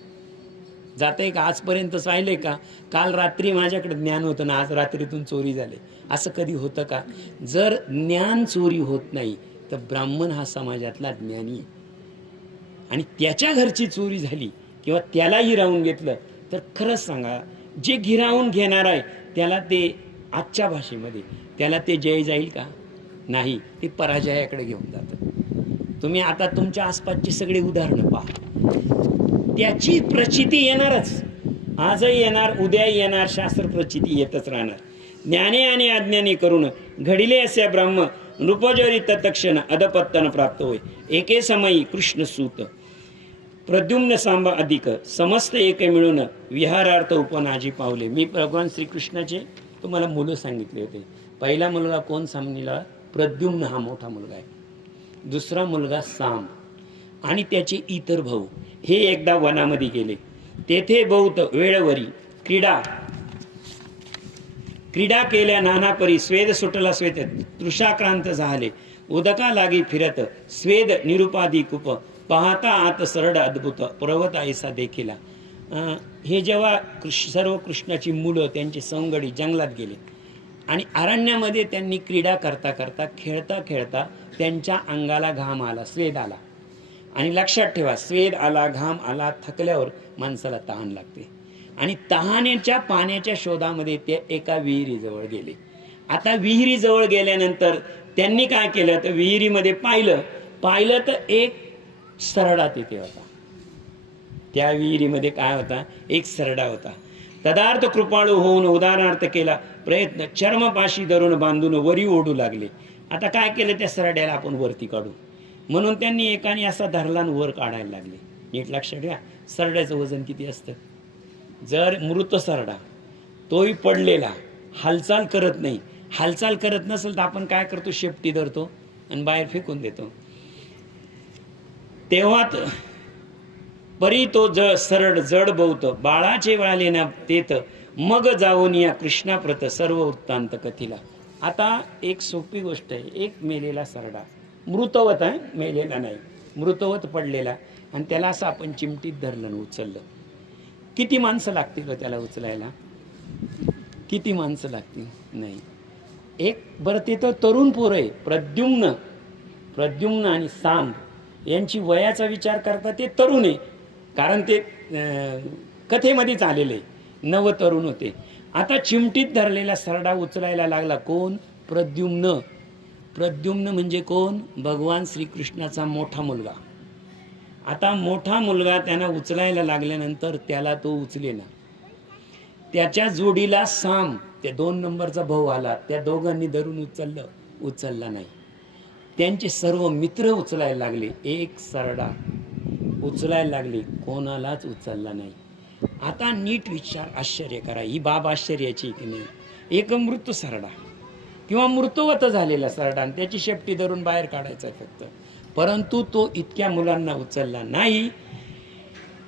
जाते का? आजपर्यंत पाहिलंय का? काल रात्री माझ्याकडे ज्ञान होतं ना, आज रात्रीतून चोरी झाले, असं कधी होतं का? जर ज्ञान चोरी होत नाही तर ब्राह्मण हा समाजातला ज्ञानी आहे. आणि त्याच्या घरची चोरी झाली किंवा त्याला हिरावून घेतलं तर खरंच सांगा, जे गिरावून घेणार आहे त्याला ते आजच्या भाषेमध्ये त्याला ते जय जाईल का? नाही, ते पराजयाकडे घेऊन जातं. तुम्ही आता तुमच्या आसपासची सगळी उदाहरणं पहा, त्याची प्रचिती येणारच, आजही येणार, उद्याही येणार, शास्त्र प्रचिती येतच राहणार. ज्ञाने आणि अज्ञाने करून घडिले असे ब्रह्म, नृपजरी तत्क्षण अधपत्तन प्राप्त होय. एके समयी कृष्णसूत प्रद्युम्न सांबा अधिक समस्त एक मिळून विहारार्थ उपनाजी पावले. मी भगवान श्रीकृष्णाचे तुम्हाला मुलं सांगितले होते. पहिला मुलगा कोण सांगितला? प्रद्युम्न हा मोठा मुलगा आहे. दुसरा मुलगा साम आणि त्याचे इतर भाऊ. हे एकदा वनामध्ये गेले. तेथे बहुत वेळवरी क्रीडा केल्या नाना परी, स्वेद सुटला स्वेत तृषाक्रांत झाले, उदका लागी फिरत स्वेद निरुपाधी कुप, पाहता आत सरड अद्भुत पर्वत ऐसा देखिला. हे जेव्हा सर्व कृष्णाची मुलं त्यांची सवंगडी जंगलात गेले आणि अरण्यामध्ये त्यांनी क्रीडा करता करता खेळता खेळता त्यांच्या अंगाला घाम आला, स्वेद आला. आणि लक्षात ठेवा, स्वेद आला, घाम आला, थकल्यावर माणसाला तहान लागते आणि तहानेच्या पाण्याच्या शोधामध्ये ते एका विहिरीजवळ गेले. आता विहिरीजवळ गेल्यानंतर त्यांनी काय केलं तर विहिरीमध्ये पाहिलं तर एक सरडा तिथे होता. त्या विहिरीमध्ये काय होता? एक सरडा होता. तदार्थ कृपाळू होऊन उदाहरणार्थ केला प्रयत्न, चर्मपाशी धरून बांधून वरी ओढू लागले. आता काय केलं? त्या सरड्याला आपण वरती काढू म्हणून त्यांनी एकाने असा धरला आणि वर काढायला लागले. नीट लक्षात घ्या, सरड्याचं वजन किती असतं? जर मृत सरडा, तोही पडलेला, हालचाल करत नाही, हालचाल करत नसेल तर आपण काय करतो? शेपटी धरतो आणि बाहेर फेकून देतो. तेव्हा परी तो सरड जड बहुत बाळाचे वळाले ना तेथ, मग जाऊन या कृष्णाप्रत सर्व वृत्तांत कथिला. आता एक सोपी गोष्ट आहे, एक मेलेला सरडा, मृतवत आहे, मेलेला नाही, मृतवत पडलेला, आणि त्याला असं आपण चिमटीत धरलं आणि उचललं. किती माणसं लागतील त्याला उचलायला? किती माणसं लागतील? नाही. एक बरं, ते तर तरुण पोर आहे, प्रद्युम्न आणि सांब यांची वयाचा विचार करता ते तरुण आहे, कारण ते कथेमध्येच आलेले नवतरुण होते. आता चिमटीत धरलेला सरडा उचलायला लागला कोण? प्रद्युम्न. प्रद्युम्न म्हणजे कोण? भगवान श्रीकृष्णाचा मोठा मुलगा. आता मोठा मुलगा त्यांना उचलायला लागल्यानंतर त्याला तो उचलेना. त्याच्या जोडीला साम, त्या 2 नंबरचा भाऊ आला, त्या दोघांनी धरून उचलला नाही. त्यांचे सर्व मित्र उचलायला लागले, एक सरडा उचलायला लागले, कोणालाच उचलला नाही. आता नीट विचार, आश्चर्य करा, ही बाब आश्चर्याची की नाही? एक मृत सरडा किंवा मृतवत झालेला सरडा आणि त्याची शेपटी धरून बाहेर काढायचा फक्त, परंतु तो इतक्या मुलांना उचलला नाही.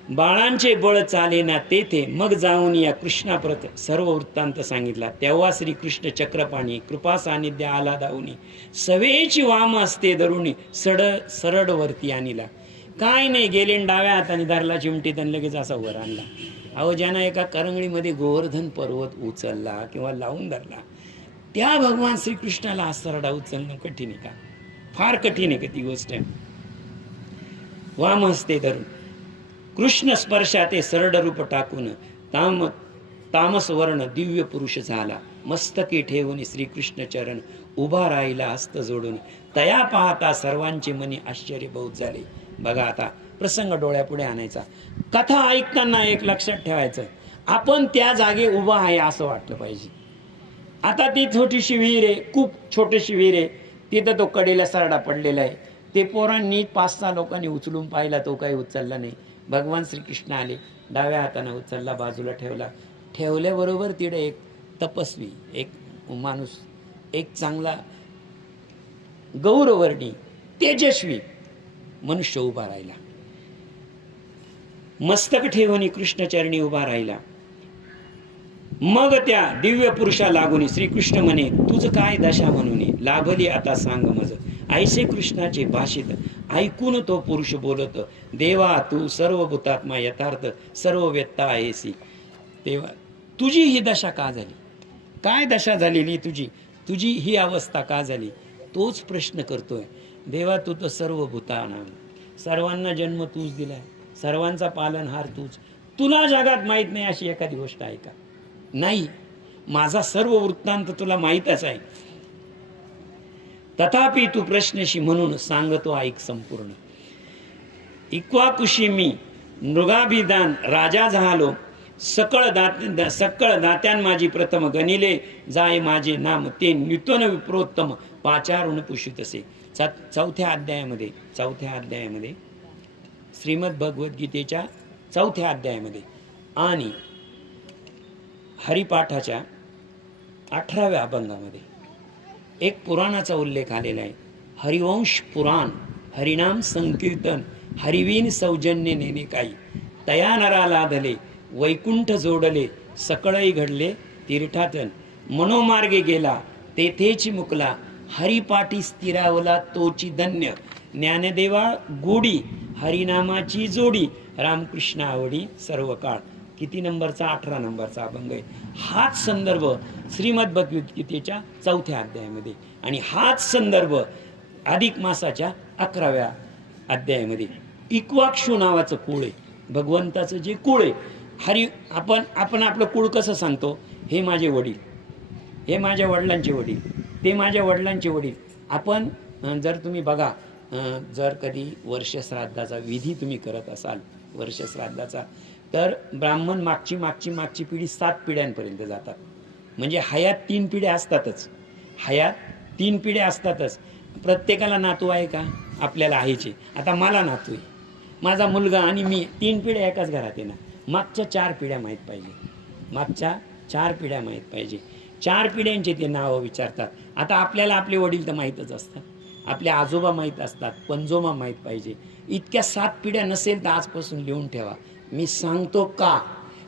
बाळांचे बळ चालेना तेथे, मग जाऊन या कृष्णाप्रत सर्व वृत्तांत सांगितला. तेव्हा श्रीकृष्ण चक्रपाणी कृपा सानिध्य आला धावूनी, सवेची वाम असते धरुणी सरड वरती आणला. काय नाही, गेले डाव्या हाताने धरला चिमटीत आणि लगेच असा वर आणला. अहो, ज्यानं एका करंगळीमध्ये गोवर्धन पर्वत उचलला किंवा लावून धरला, त्या भगवान श्रीकृष्णाला हा सरडा उचलणं कठीण आहे का? फार कठीण आहे का ती गोष्ट? वाम हस्ते धरून कृष्ण स्पर्शाते सरड रूप टाकून तामस वर्ण दिव्य पुरुष झाला. मस्तकी ठेवून श्रीकृष्ण चरण उभा राहिला हस्त जोडून. तया पाहता सर्वांचे मनी आश्चर्य बहुत झाले. बघा, आता प्रसंग डोळ्यापुढे आणायचा. कथा ऐकताना एक लक्षात ठेवायचं, आपण त्या जागे उभा आहे असं वाटलं पाहिजे. आता ती छोटीशी विहीर आहे, खूप छोटीशी विहीर आहे, तिथं तो कडेला सरडा पडलेला आहे. ते पोरांनी 5-6 लोकांनी उचलून पाहिला, तो काही उचलला नाही. भगवान श्रीकृष्ण आले, डाव्या हाताने उचलला, बाजूला ठेवला. ठेवल्याबरोबर तिथे एक तपस्वी, एक माणूस, एक चांगला गौरवर्णी तेजस्वी मनुष्य उभा राहिला. मस्तक ठेवून कृष्णचरणी उभा राहिला. मग त्या दिव्य पुरुषा लागून श्रीकृष्ण म्हणे, तुझ काय दशा म्हणून लाभली आता सांग मज. ऐसे कृष्णाचे भाषित ऐकून तो पुरुष बोलत, देवा तू सर्व भूतात्मा यथार्थ सर्व व्यत्ता आहेसी. तेव्हा तुझी ही दशा का झाली? काय दशा झालेली तुझी ही अवस्था का झाली? तोच प्रश्न करतोय. देवा तू तर सर्व भूताना, सर्वांना जन्म तूच दिलाय, सर्वांचा पालनहार तूच. तुला जगात माहीत नाही अशी एखादी गोष्ट आहे का? नाही. माझा सर्व वृत्तांत तुला माहीतच आहे. तथापि तू प्रश्नशी म्हणून सांगतो ऐक संपूर्ण. इक्वाकुशी मी मृगाभिदान राजा झालो, सकळ दात्यान माझी प्रथम गणिले जाय माझे नाम ते नूतन विप्रोत्तम पाचारुण पुषित असे. 4थ्या अध्यायामध्ये श्रीमद भगवद्गीतेच्या 4थ्या अध्यायामध्ये आणि हरिपाठाच्या 18व्या अभंगामध्ये एक पुराणाचा उल्लेख आलेला आहे. हरिवंश पुराण, हरिनाम संकीर्तन, हरिवीन सौजन्य नेणे काही, तया नरा लाधले वैकुंठ जोडले, सकळई घडले तीर्थातन, मनोमार्गे गेला तेथेची मुकला, हरिपाठी स्थिरावला तोची धन्य, ज्ञानदेवा गोडी हरिनामाची जोडी, रामकृष्ण आवडी सर्व काळ. किती नंबरचा? 18 नंबरचा अभंग आहे. हाच संदर्भ श्रीमद भगवद्गीतेच्या 4थ्या अध्यायामध्ये आणि हाच संदर्भ अधिक मासाच्या 11व्या अध्यायामध्ये. इक्वाक्षू नावाचं कुळ आहे, भगवंताचं जे कुळ आहे. आपण आपलं कुळ कसं सांगतो? हे माझे वडील, हे माझ्या वडिलांचे वडील, ते माझ्या वडिलांचे वडील. आपण जर तुम्ही बघा, जर कधी वर्षश्राद्धाचा विधी तुम्ही करत असाल वर्षश्राद्धाचा, तर ब्राह्मण मागची पिढी 7 पिढ्यांपर्यंत जातात. म्हणजे हयात 3 पिढ्या असतातच, हयात 3 पिढ्या असतातच. प्रत्येकाला नातू आहे का? आपल्याला आहेचे. आता मला नातू आहे, माझा मुलगा आणि मी, 3 पिढ्या एकाच घरात आहे ना. मागच्या 4 पिढ्या माहीत पाहिजे, मागच्या 4 पिढ्या माहीत पाहिजे. 4 पिढ्यांचे ते नावं विचारतात. आता आपल्याला आपले वडील तर माहीतच असतात, आपले आजोबा माहीत असतात, पंजोबा माहीत पाहिजे. इतक्या 7 पिढ्या नसेल तर आजपासून लिहून ठेवा. मी सांगतो का?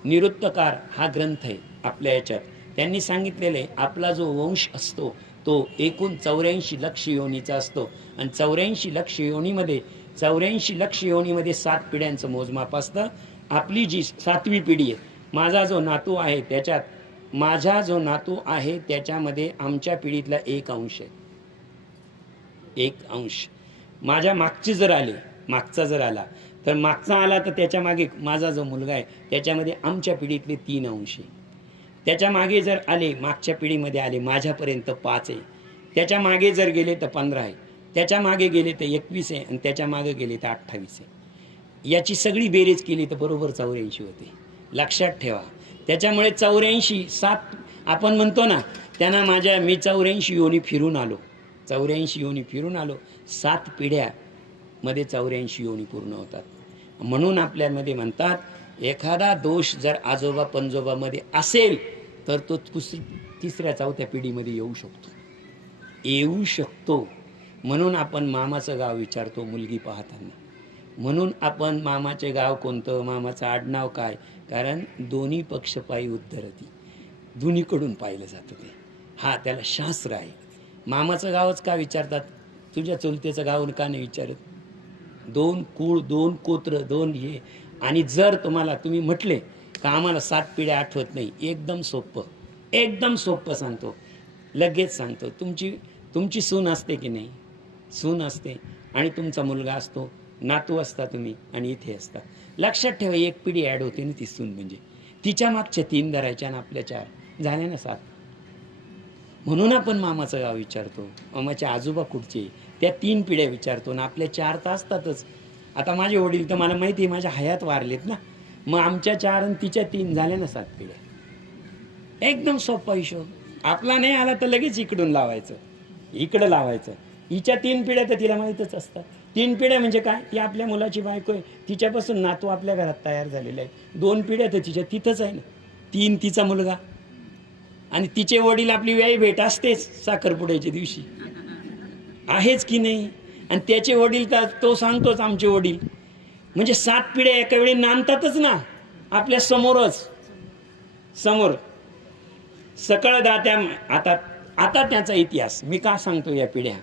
निरुक्तकार हा ग्रंथ आहे आपल्या याच्यात, त्यांनी सांगितलेलं आहे आपला जो वंश असतो तो एकूण 84 लक्ष योनीचा असतो आणि 84 लक्ष योनीमध्ये 7 पिढ्यांचं मोजमाप असतं. आपली जी 7वी पिढी आहे, माझा जो नातू आहे त्याच्यामध्ये आमच्या पिढीतला 1 अंश आहे, 1 अंश. माझ्या मागचा जर आला तर मागचा आला तर त्याच्या मागे माझा जो मुलगा आहे त्याच्यामध्ये आमच्या पिढीतले 3 अंश आहे. त्याच्या मागे जर आले, मागच्या पिढीमध्ये आले, माझ्यापर्यंत 5 आहे. त्याच्या मागे जर गेले तर 15 आहे. त्याच्या मागे गेले तर 21 आहे आणि त्याच्या मागे गेले तर 28 आहे. याची सगळी बेरीज केली तर बरोबर 84 होते. लक्षात ठेवा. त्याच्यामुळे 84 7 आपण म्हणतो ना, त्यांना मी 84 योनी फिरून आलो, 84 योनी फिरून आलो. 7 पिढ्यामध्ये 84 योनी पूर्ण होतात. म्हणून आपल्यामध्ये म्हणतात, एखादा दोष जर आजोबा पंजोबामध्ये असेल तर तो तिसऱ्या चौथ्या पिढीमध्ये येऊ शकतो. म्हणून आपण मामाचं गाव विचारतो मुलगी पाहताना. म्हणून आपण मामाचे गाव कोणतं, मामाचं आडनाव काय, कारण दोन्ही पक्ष पायी उद्धरती, दोन्हीकडून पाहिलं जातं ते. हा त्याला शास्त्र आहे. मामाचं गावच का विचारतात, तुझ्या चुलतेचं गाव का नाही विचारत? 2 कुळ, 2 गोत्र, 2 हे. आणि जर तुम्ही म्हटले का आम्हाला 7 पिढ्या आठवत नाही, एकदम सोपं सांगतो, लगेच सांगतो. तुमची सून असते की नाही? सून असते आणि तुमचा मुलगा असतो, नातू असता तुम्ही आणि इथे असता. लक्षात ठेवा, 1 पिढी ॲड होते ना ती सून, म्हणजे तिच्या मागच्या 3 धरायच्या आणि आपल्या 4 झाल्या ना 7. म्हणून आपण मामाचं गाव विचारतो. मामाचे आजोबा कुठचे, त्या 3 पिढ्या विचारतो ना. आपल्या 4 तर असतातच. आता माझे वडील तर मला माहिती आहे माझ्या हयात वारलेत ना, मग आमच्या 4 आणि तिच्या 3 झाल्या ना 7 पिढ्या. एकदम सोपा हिशोब. आपला नाही आला तर लगेच इकडून लावायचं, इकडं लावायचं. हिच्या 3 पिढ्या तर तिला माहीतच असतात. 3 पिढ्या म्हणजे काय, ती आपल्या मुलाची बायको आहे, तिच्यापासून नातू आपल्या घरात तयार झालेला आहे. 2 पिढ्या तर तिच्या तिथंच आहे ना. 3 तिचा मुलगा आणि तिचे वडील. आपली वेळी भेट असतेच साखरपुड्याच्या दिवशी, आहेच की नाही? आणि त्याचे वडील तर तो सांगतोच आमचे वडील. म्हणजे 7 पिढ्या एका वेळी नांदतातच ना आपल्या समोर. सकळ दात्या. आता त्याचा इतिहास मी का सांगतो, या पिढ्या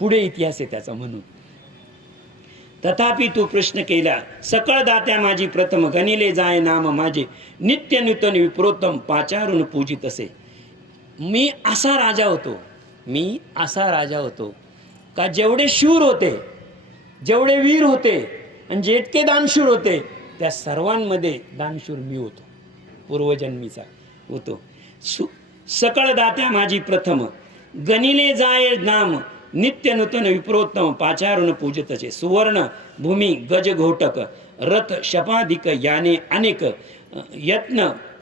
पुढे इतिहास आहे त्याचा. म्हणून तथापि तू प्रश्न केला, सकळ दात्या माझी प्रथम, गणिले जाय नाम माझे, नित्य नूतन विप्रोत्तम, पाचारून पूजित असे. मी असा राजा होतो का जेवढे शूर होते, जेवढे वीर होते आणि जेटके दानशूर होते, त्या सर्वांमध्ये दानशूर मी होतो, पूर्वजन्मीचा होतो. सकळ दात्या माझी प्रथम, गणिले जाय नाम, नित्य नूतन विप्रोत्तम, पाचारून पूजितचे. सुवर्ण भूमी गज घोटक, रथ शपाधिक याने अनेक,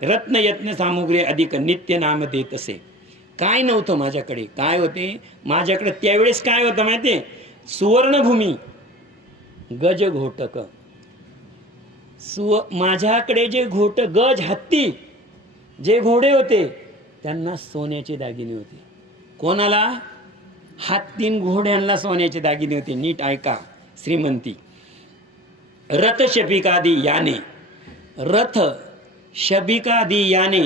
रत्न यत्न सामुग्री अधिक, नित्य नाम देत असे. काय नव्हतं माझ्याकडे, काय होते माझ्याकडे त्यावेळेस? काय होतं माहितीये? सुवर्णभूमी गज घोटक. माझ्याकडे जे गज हत्ती, जे घोडे होते त्यांना सोन्याचे दागिने होते. कोणाला? हत्तीन घोड्यांना सोन्याचे दागिने होते. नीट ऐका, श्रीमंती. रथ शबिकादी याने, रथ शबिकादी याने,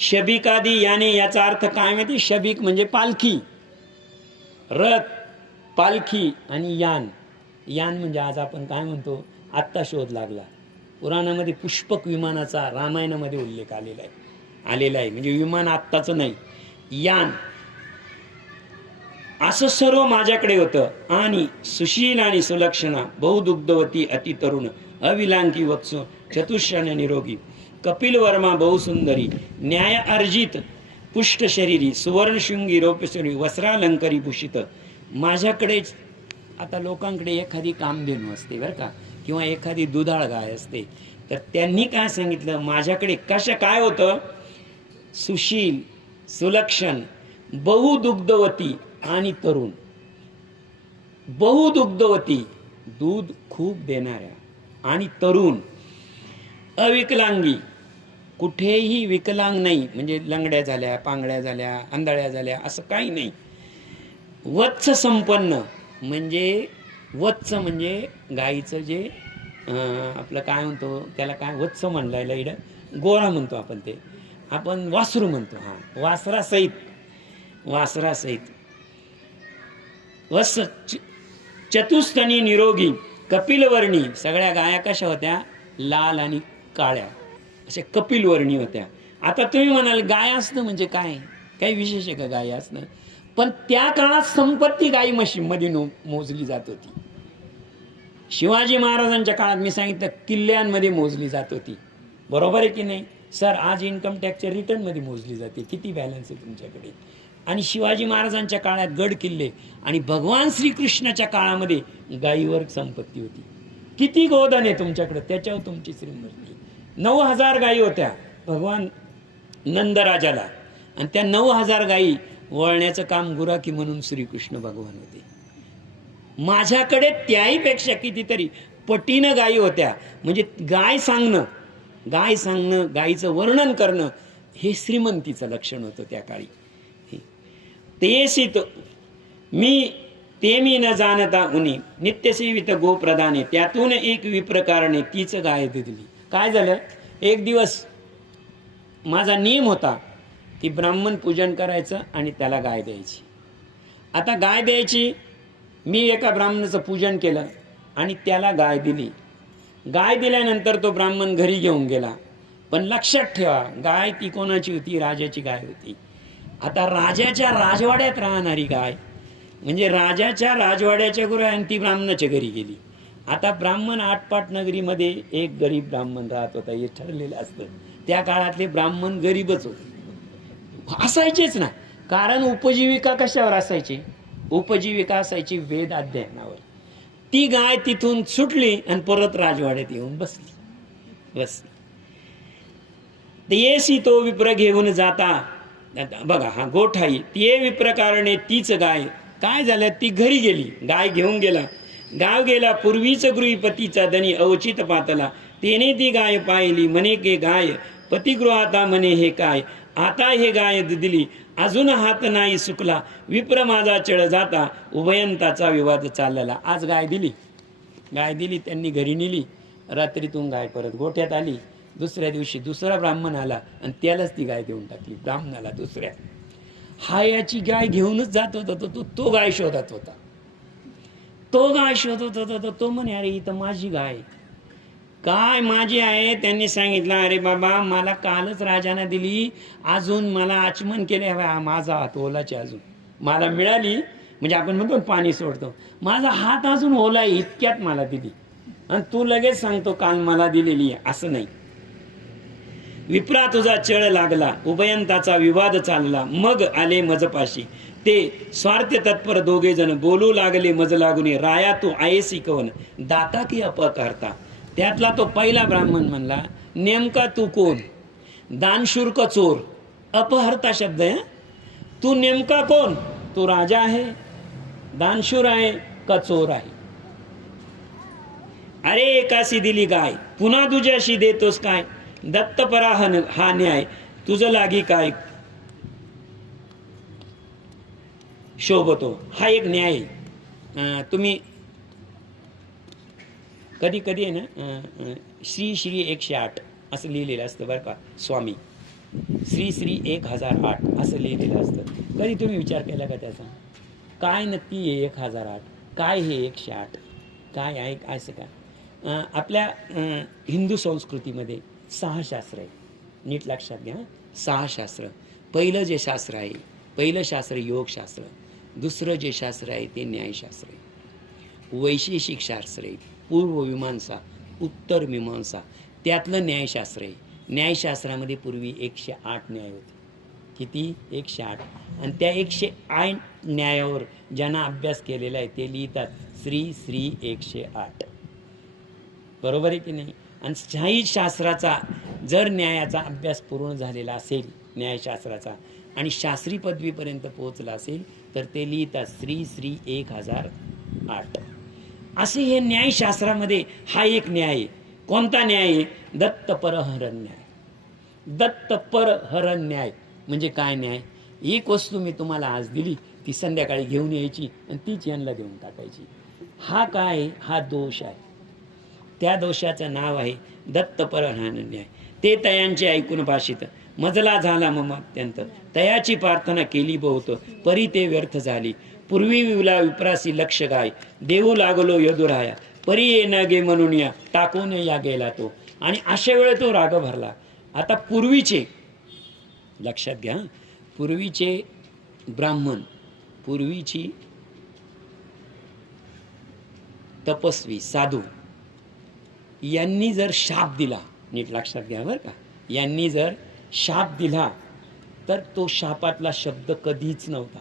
शबिकादी याने याचा अर्थ काय माहिती? शबिक म्हणजे पालखी, रथ, पालखी आणि यान. यान म्हणजे आज आपण काय म्हणतो, आत्ता शोध लागला. पुराणामध्ये पुष्पक विमानाचा रामायणामध्ये उल्लेख आलेला आहे. म्हणजे विमान आत्ताचं नाही, यान. असं सर्व माझ्याकडे होतं. आणि सुशील आणि सुलक्षणा, बहुदुग्धवती, अतितरुण, अविलांकी वत्स, चतुष्षण निरोगी, कपिल वर्मा बहुसुंदरी, न्याय अर्जित, पुष्ट शरीरी, सुवर्णशृंगी, रौप्यशरी, वस्त्रालंकरी भूषित. माझ्याकडे आता लोकांकडे एखादी कामधेनू असते बरं का, किंवा एखादी दुधाळ गाय असते, तर त्यांनी काय सांगितलं, माझ्याकडे काय होतं? सुशील, सुलक्षण, बहुदुग्धवती आणि तरुण. बहुदुग्धवती, दूध खूप देणाऱ्या, आणि तरुण. अविकलांगी, कुठेही विकलांग नाही, म्हणजे लंगड्या झाल्या, पांगड्या झाल्या, आंधळ्या झाल्या, असं काही नाही. वत्स संपन्न, म्हणजे वत्स म्हणजे गाईचं जे आपलं काय म्हणतो त्याला, काय वत्स म्हणलायला इकडं गोरा म्हणतो आपण, ते आपण वासरू म्हणतो. हा, वासरासहित. वत्स चतुस्तनी निरोगी, कपिलवर्णी. सगळ्या गाया कशा होत्या? लाल आणि काळ्या, अशा कपिलवर्णी होत्या. आता तुम्ही म्हणाल गाय असणं म्हणजे काय, काही विशेष आहे का गाय असणं? पण त्या काळात संपत्ती गाई म्हशीमध्ये मोजली जात होती. शिवाजी महाराजांच्या काळात मी सांगितलं किल्ल्यांमध्ये मोजली जात होती, बरोबर आहे की नाही सर? आज इन्कम टॅक्सच्या रिटर्नमध्ये मोजली जाते, किती बॅलन्स आहे तुमच्याकडे. आणि शिवाजी महाराजांच्या काळात गड किल्ले, आणि भगवान श्रीकृष्णाच्या काळामध्ये गायीवर संपत्ती होती. किती गोधन आहे तुमच्याकडे, त्याच्यावर तुमची श्रीमंती. 9,000 गायी होत्या भगवान नंदराजाला, आणि त्या 9,000 गायी वळण्याचं काम गुराखी म्हणून श्रीकृष्ण भगवान होते. माझ्याकडे त्याहीपेक्षा कितीतरी पटीनं गायी होत्या. म्हणजे गाय सांगणं, गायीचं वर्णन करणं हे श्रीमंतीचं लक्षण होतं त्या काळी. तेसित मी न जाणता उनी नित्यसेवित गोप्रधाने, त्यातून एक विप्रकारणे तीच गाय दिली. काय झालं, एक दिवस माझा नियम होता की ब्राह्मण पूजन करायचं आणि त्याला गाय द्यायची. आता गाय द्यायची, मी एका ब्राह्मणाचं पूजन केलं आणि त्याला गाय दिली. गाय दिल्यानंतर तो ब्राह्मण घरी घेऊन गेला. पण लक्षात ठेवा, गाय ती कोणाची होती? राजाची गाय होती. आता राजाच्या राजवाड्यात राहणारी गाय, म्हणजे राजाच्या राजवाड्याच्या गुरु, आणि ती ब्राह्मणाच्या घरी गेली. आता ब्राह्मण आटपाट नगरीमध्ये एक गरीब ब्राह्मण राहत होता, हे ठरलेलं असतं. त्या काळातले ब्राह्मण गरीबच होते, असायचेच ना. कारण उपजीविका कशावर असायची? उपजीविका असायची वेद अध्ययनावर. ती गाय तिथून सुटली आणि परत राजवाड्यात येऊन बसली. येसी तो विप्र घेऊन जाता, बघा हा गोठाई, ते विप्रकारणे तीच गाय. काय झालं, ती घरी गेली, गाय घेऊन गेला. गाव गेला, पूर्वीच गृहीपतीचा धनी अवचित पातला. तेने ती गाय पाहिली, म्हणे के गाय पतिगृहाता, म्हणे हे काय. आता हे गाय दिली, अजून हात नाही सुकला. विप्र माझा चळ जाता, उभयंताचा विवाद चाललेला. आज गाय दिली, त्यांनी घरी नेली. रात्रीतून गाय परत गोठ्यात आली. दुसऱ्या दिवशी दुसरा ब्राह्मण आला आणि त्यालाच ती गाय देऊन टाकली, ब्राह्मणाला दुसऱ्या. हा याची गाय घेऊनच जात होता, तो गाय शोधत होता. तो म्हणे, अरे इथं माझी गाय काय माझी आहे. त्यांनी सांगितलं, अरे बाबा मला कालच राजाने दिली, अजून मला आचमन केले, माझा हात ओलाचे, अजून मला मिळाली. म्हणजे आपण म्हणतो पाणी सोडतो, माझा हात अजून ओला आहे, इतक्यात मला दिली, आणि तू लगेच सांगतो काल मला दिलेली आहे. असं नाही. विप्रा तुझा चळ लागला, उभयंताचा विवाद चालला. मग आले मजपाशी ते स्वार्थ तत्पर दोघे जण, बोलू लागले मज लागून, राया तू आयसी कवन दाता की अपकर्ता. त्यातला तो पहिला ब्राह्मण म्हणला, नेमका तू कोण? दानशूर्क चोर, अपहर्ता शब्द आहे. तू नेमका कोण? तू राजा आहे, दानशूर आहे का चोर आहे? अरे एकाशी दिली गाय, पुन्हा दुजाशी देतोस काय? दत्तपरा हा न्याय, तुझं लागी काय शोभतो. हा एक न्याय. तुम्ही कधी कधी आहे ना, श्री 108 असं लिहिलेलं असतं बरं का. स्वामी श्री 1008 असं लिहिलेलं असतं. कधी तुम्ही विचार केला का त्याचा? काय नक्की आहे 1008? काय हे 108 काय आहे? असं का? आपल्या हिंदू संस्कृतीमध्ये 6 शास्त्र आहे, नीट लक्षात घ्या. 6 शास्त्र. पहिलं जे शास्त्र आहे, पहिलं शास्त्र योगशास्त्र. दुसरं जे शास्त्र आहे ते न्यायशास्त्र आहे. वैशेषिक शास्त्र आहे, पूर्व मीमांसा, उत्तर मीमांसा. त्यातलं न्यायशास्त्र आहे. न्यायशास्त्रामध्ये पूर्वी 108 न्याय होते. किती? 108. आणि त्या 108 न्यायावर ज्यांना अभ्यास केलेला आहे ते लिहितात श्री 108. बरोबर आहे की नाही? आणि शाही शास्त्राचा जर न्यायाचा अभ्यास पूर्ण झालेला असेल, न्यायशास्त्राचा, आणि शास्त्री पदवीपर्यंत पोहोचला असेल, तर ते लिहितात श्री 1008. असे हे न्यायशास्त्रामध्ये हा एक न्याय आहे. कोणता न्याय आहे? दत्तपरहरण न्याय. दत्तपरहरण न्याय म्हणजे काय न्याय? एक वस्तू मी तुम्हाला आज दिली, ती संध्याकाळी घेऊन यायची आणि तीच यांना देऊन टाकायची. हा काय? हा दोष आहे. त्या दोषाचं नाव आहे दत्तपरहरण न्याय. ते तयांचे ऐकून भाषित मजला झाला मम अत्यंत, तयाची प्रार्थना केली बहुत, परी ते व्यर्थ झाली. पूर्वी विवला विप्रासी लक्ष गाय, देऊ लागलो यदुराया, परी ये न गे म्हणून या टाकून या गेला तो. आणि अशा वेळे तो राग भरला. आता पूर्वीचे लक्षात घ्या, पूर्वीचे ब्राह्मण, पूर्वीची तपस्वी साधू यांनी जर शाप दिला, नीट लक्षात घ्या बरं का, यांनी जर शाप दिला तर तो शापातला शब्द कधीच नव्हता,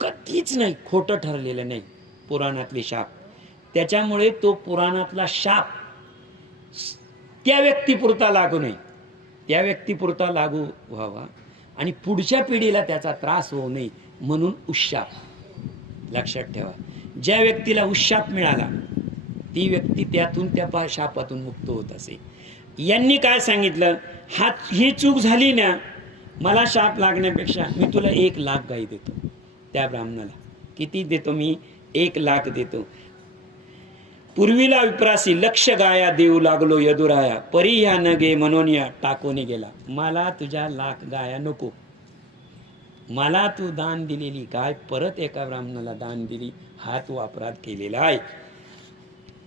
कधीच नाही, खोटं ठरलेलं नाही पुराणातले शाप. त्याच्यामुळे तो पुराणातला शाप त्या व्यक्तीपुरता लागू नये, त्या व्यक्तीपुरता लागू व्हावा आणि पुढच्या पिढीला त्याचा त्रास होऊ नये म्हणून उशाप. लक्षात ठेवा, ज्या व्यक्तीला उशाप मिळाला ती व्यक्ती त्यातून त्या शापातून मुक्त होत असे. यांनी काय सांगितलं, ही चूक झाली ना, मला शाप लागण्यापेक्षा मी तुला 1,00,000 गाई देतो. त्या ब्राह्मणाला किती देतो मी? 1,00,000 देतो. पूर्वीला विप्रासी लक्ष गाया देऊ लागलो यदुराया, परी ह्या न गे म्हणून या टाकून गेला. मला तुझ्या 1,00,000 गाया नको, मला तू दान दिलेली गाय परत एका ब्राह्मणाला दान दिली, हा तू अपराध केलेला आहे.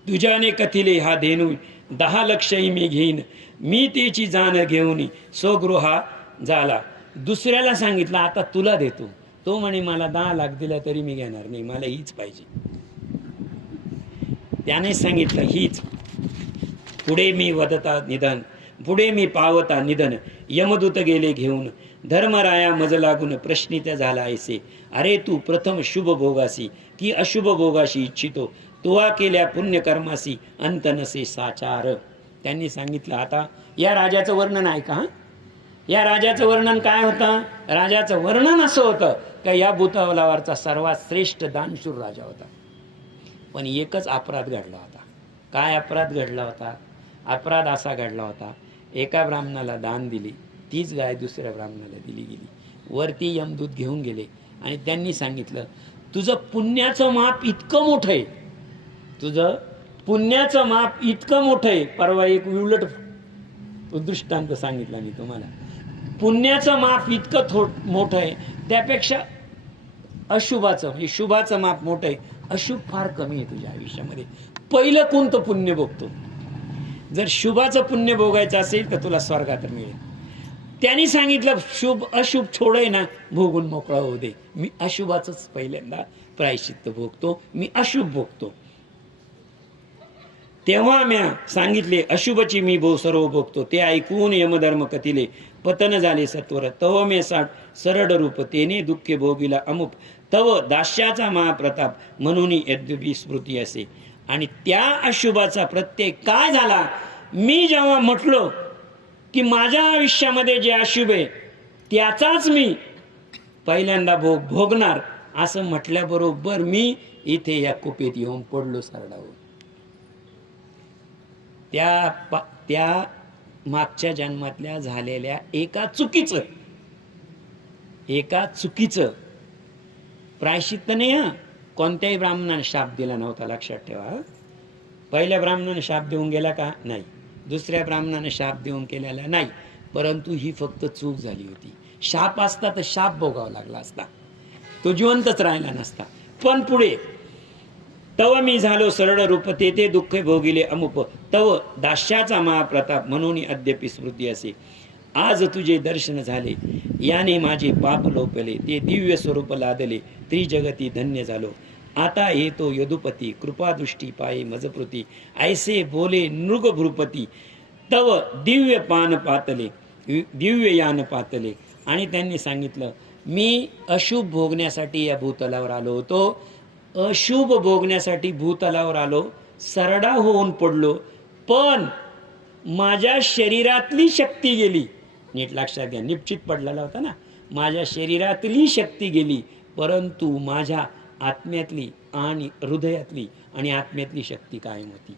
तुझ्याने कथिले हा धेनू 10 लक्षही मी घेईन, मी त्याची जाण घेऊन स्वगृहा झाला. दुसऱ्याला सांगितलं आता तुला देतो, तो म्हणे मला 10,00,000 दिला तरी मी घेणार नाही, मला हीच पाहिजे. त्याने सांगितलं हीच. पुढे मी वदता निधन, पुढे मी पावता निधन, यमदूत गेले घेऊन, धर्मराया मज लागून प्रश्नित झाला ऐसे. अरे तू प्रथम शुभ भोगासी की अशुभ भोगाशी इच्छितो, तुवा केल्या पुण्यकर्मासी अंत नसे साचार. त्यांनी सांगितलं आता या राजाचं वर्णन आहे का? या राजाचं वर्णन काय होतं? राजाचं वर्णन असं होतं का या भूतलावरचा सर्वात श्रेष्ठ दानशूर राजा होता, पण एकच अपराध घडला होता. काय अपराध घडला होता? अपराध असा घडला होता, एका ब्राह्मणाला दान दिली, तीच गाय दुसऱ्या ब्राह्मणाला दिली गेली. वरती यमदूत घेऊन गेले आणि त्यांनी सांगितलं तुझं पुण्याचं माप इतकं मोठं आहे, तुझं पुण्याचं माप इतकं मोठं आहे. परवा एक उलट दृष्टांत सांगितला मी तुम्हाला. पुण्याचं माप इतकं मोठं आहे, त्यापेक्षा अशुभाचं म्हणजे शुभाचं माप मोठं आहे, अशुभ फार कमी आहे तुझ्या आयुष्यामध्ये. पहिलं कोणतं पुण्य भोगतो? जर शुभाचं पुण्य भोगायचं असेल तर तुला स्वर्गात मिळेल. त्यांनी सांगितलं शुभ अशुभ छोडय ना, भोगून मोकळा होऊ दे, मी अशुभाचंच पहिल्यांदा प्रायश्चित्त भोगतो, मी अशुभ भोगतो. तेव्हा म्या सांगितले अशुभची मी सर्व भोगतो. ते ऐकून यमधर्म कथिले पतन झाले सत्वर, तव मे साठ सरड रूप, तेने दुःखे भोगिला अमुप, तव दास्याचा महाप्रताप म्हणून यद्यपि स्मृती असे. आणि त्या अशुभाचा प्रत्यय काय झाला? मी जेव्हा म्हटलो की माझ्या आयुष्यामध्ये जे अशुभ आहे त्याचाच मी पहिल्यांदा भोगणार, असं म्हटल्याबरोबर मी इथे या कुपेत येऊन पडलो सरडावर. त्या मागच्या जन्मातल्या झालेल्या एका चुकीचं प्रायश्चित्त नाही. कोणत्याही ब्राह्मणाने शाप दिला नव्हता, लक्षात ठेवा. पहिल्या ब्राह्मणाने शाप देऊन गेला का? नाही. दुसऱ्या ब्राह्मणाने शाप देऊन केलेला नाही, परंतु ही फक्त चूक झाली होती. शाप असता तर शाप भोगावा लागला असता, तो जिवंतच राहिला नसता. पण पुढे तव मी झालो सरळ रूप, ते दुःख भोगिले अमुप, तव दास्याचा महाप्रताप म्हणून अद्यापि स्मृती असे. आज तुझे दर्शन झाले, याने माझे पाप लोपले, ते दिव्य स्वरूप लादले, त्रिजगती धन्य झालो. आता येतो यदुपती, कृपादृष्टी पाये मजपृती, ऐसे बोले नृग भृपती, तव दिव्य पान पातले, दिव्य यान पातले. आणि त्यांनी सांगितलं मी अशुभ भोगण्यासाठी या भूतलावर आलो होतो, अशुभ भोगण्यासाठी भूतलावर आलो, सरडा होऊन पडलो, पण माझ्या शरीरातली शक्ती गेली. नीट लक्षात घ्या, निश्चित पडलेला होता ना, माझ्या शरीरातली शक्ती गेली, परंतु माझ्या आत्म्यातली आणि हृदयातली आणि आत्म्यातली शक्ती कायम होती.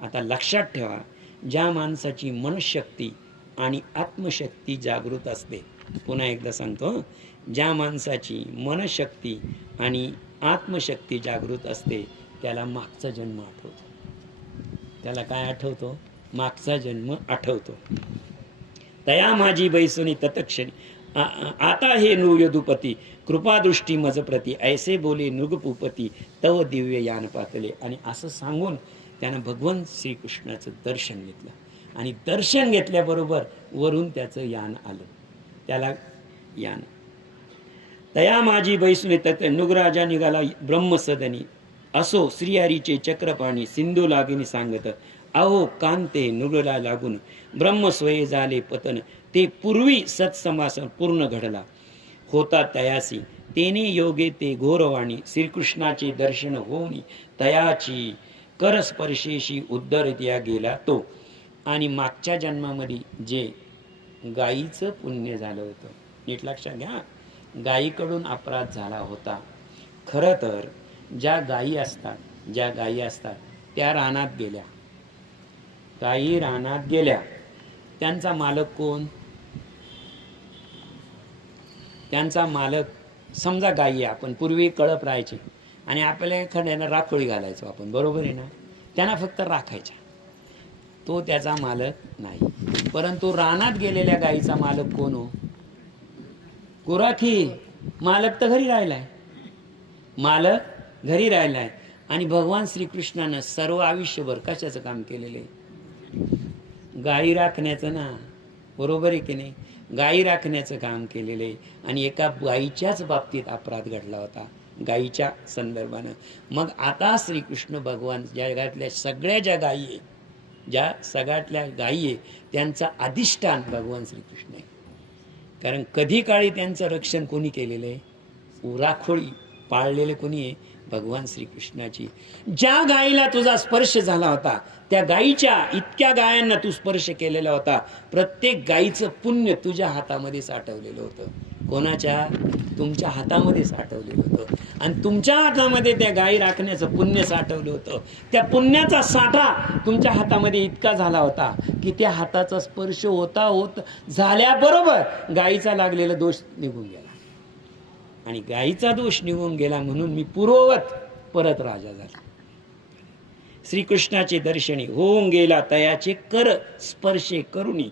आता लक्षात ठेवा, ज्या माणसाची मनशक्ती आणि आत्मशक्ती जागृत असते, पुन्हा एकदा सांगतो, ज्या माणसाची मनशक्ती आणि आत्मशक्ती जागृत असते त्याला मागचा जन्म आठवतो. त्याला काय आठवतो? मागचा जन्म आठवतो. तया माझी बैसुनी तत्क्षणी आता हे नृयदुपती, कृपादृष्टी मजप्रती, ऐसे बोले नृगपुपती, तव दिव्य यान पातले. आणि असं सांगून त्यानं भगवान श्रीकृष्णाचं दर्शन घेतलं आणि दर्शन घेतल्याबरोबर वरून त्याचं यान आलं, त्याला यान. तया माझी बैसुनी तत्, नृगराजा निघाला ब्रह्मसदनी. असो श्रीहरीचे चक्रपाणी सिंधू लागीनी सांगत, अहो कांते नुरला लागून ब्रह्मस्वये झाले पतन, ते पूर्वी सत्समास पूर्ण घडला होता तयासी, तेने योगे ते घोरवाणी श्रीकृष्णाचे दर्शन होऊनी तयाची करस्पर्शेशी उद्धरत्या गेला तो. आणि मागच्या जन्मामध्ये जे गायीचं पुण्य झालं होतं, नीट लक्षात घ्या, गायीकडून अपराध झाला होता. खरं तर ज्या गायी असतात त्या रानात गेल्या, गायी रानात गेल्या, त्यांचा मालक कोण? त्यांचा मालक समजा गायी, आपण पूर्वी कळप राहायचे आणि आपल्याला एखाद्याला राखोळी घालायचो आपण, बरोबर आहे ना, त्यांना फक्त राखायच्या, तो त्याचा मालक नाही. परंतु रानात गेलेल्या गायीचा मालक कोण हो? गुराखी. मालक तर घरी राहिलाय, मालक घरी राहिलाय. आणि भगवान श्रीकृष्णानं सर्व आयुष्यभर कशाचं काम केलेले? गायी राखण्याचं ना, बरोबर आहे की नाही? गायी राखण्याचं काम केलेलं आहे. आणि एका गायीच्याच बाबतीत अपराध घडला होता, गायीच्या संदर्भानं. मग आता श्रीकृष्ण भगवान जगातल्या सगळ्या ज्या गायी आहे, ज्या सगळ्यातल्या गायी आहे, त्यांचा अधिष्ठान भगवान श्रीकृष्ण आहे. कारण कधी काळी त्यांचं रक्षण कोणी केलेलं आहे? राखोळी पाळलेले कोणी आहे? भगवान श्रीकृष्णाची. ज्या गायीला तुझा स्पर्श झाला होता, त्या गायीच्या इतक्या गायांना तू स्पर्श केलेला होता, प्रत्येक गायीचं पुण्य तुझ्या हातामध्ये साठवलेलं होतं. कोणाच्या? तुमच्या हातामध्ये साठवलेलं होतं. आणि तुमच्या हातामध्ये त्या गायी राखण्याचं पुण्य साठवलं होतं. त्या पुण्याचा साठा तुमच्या हातामध्ये इतका झाला होता की त्या हाताचा स्पर्श होत झाल्याबरोबर गायीचा लागलेला दोष निघून गेला. आणि गायीचा दोष निघून गेला म्हणून मी पूर्ववत परत राजा झाला. श्रीकृष्णाचे दर्शनी होऊन गेला तयाचे कर स्पर्शे करुणी,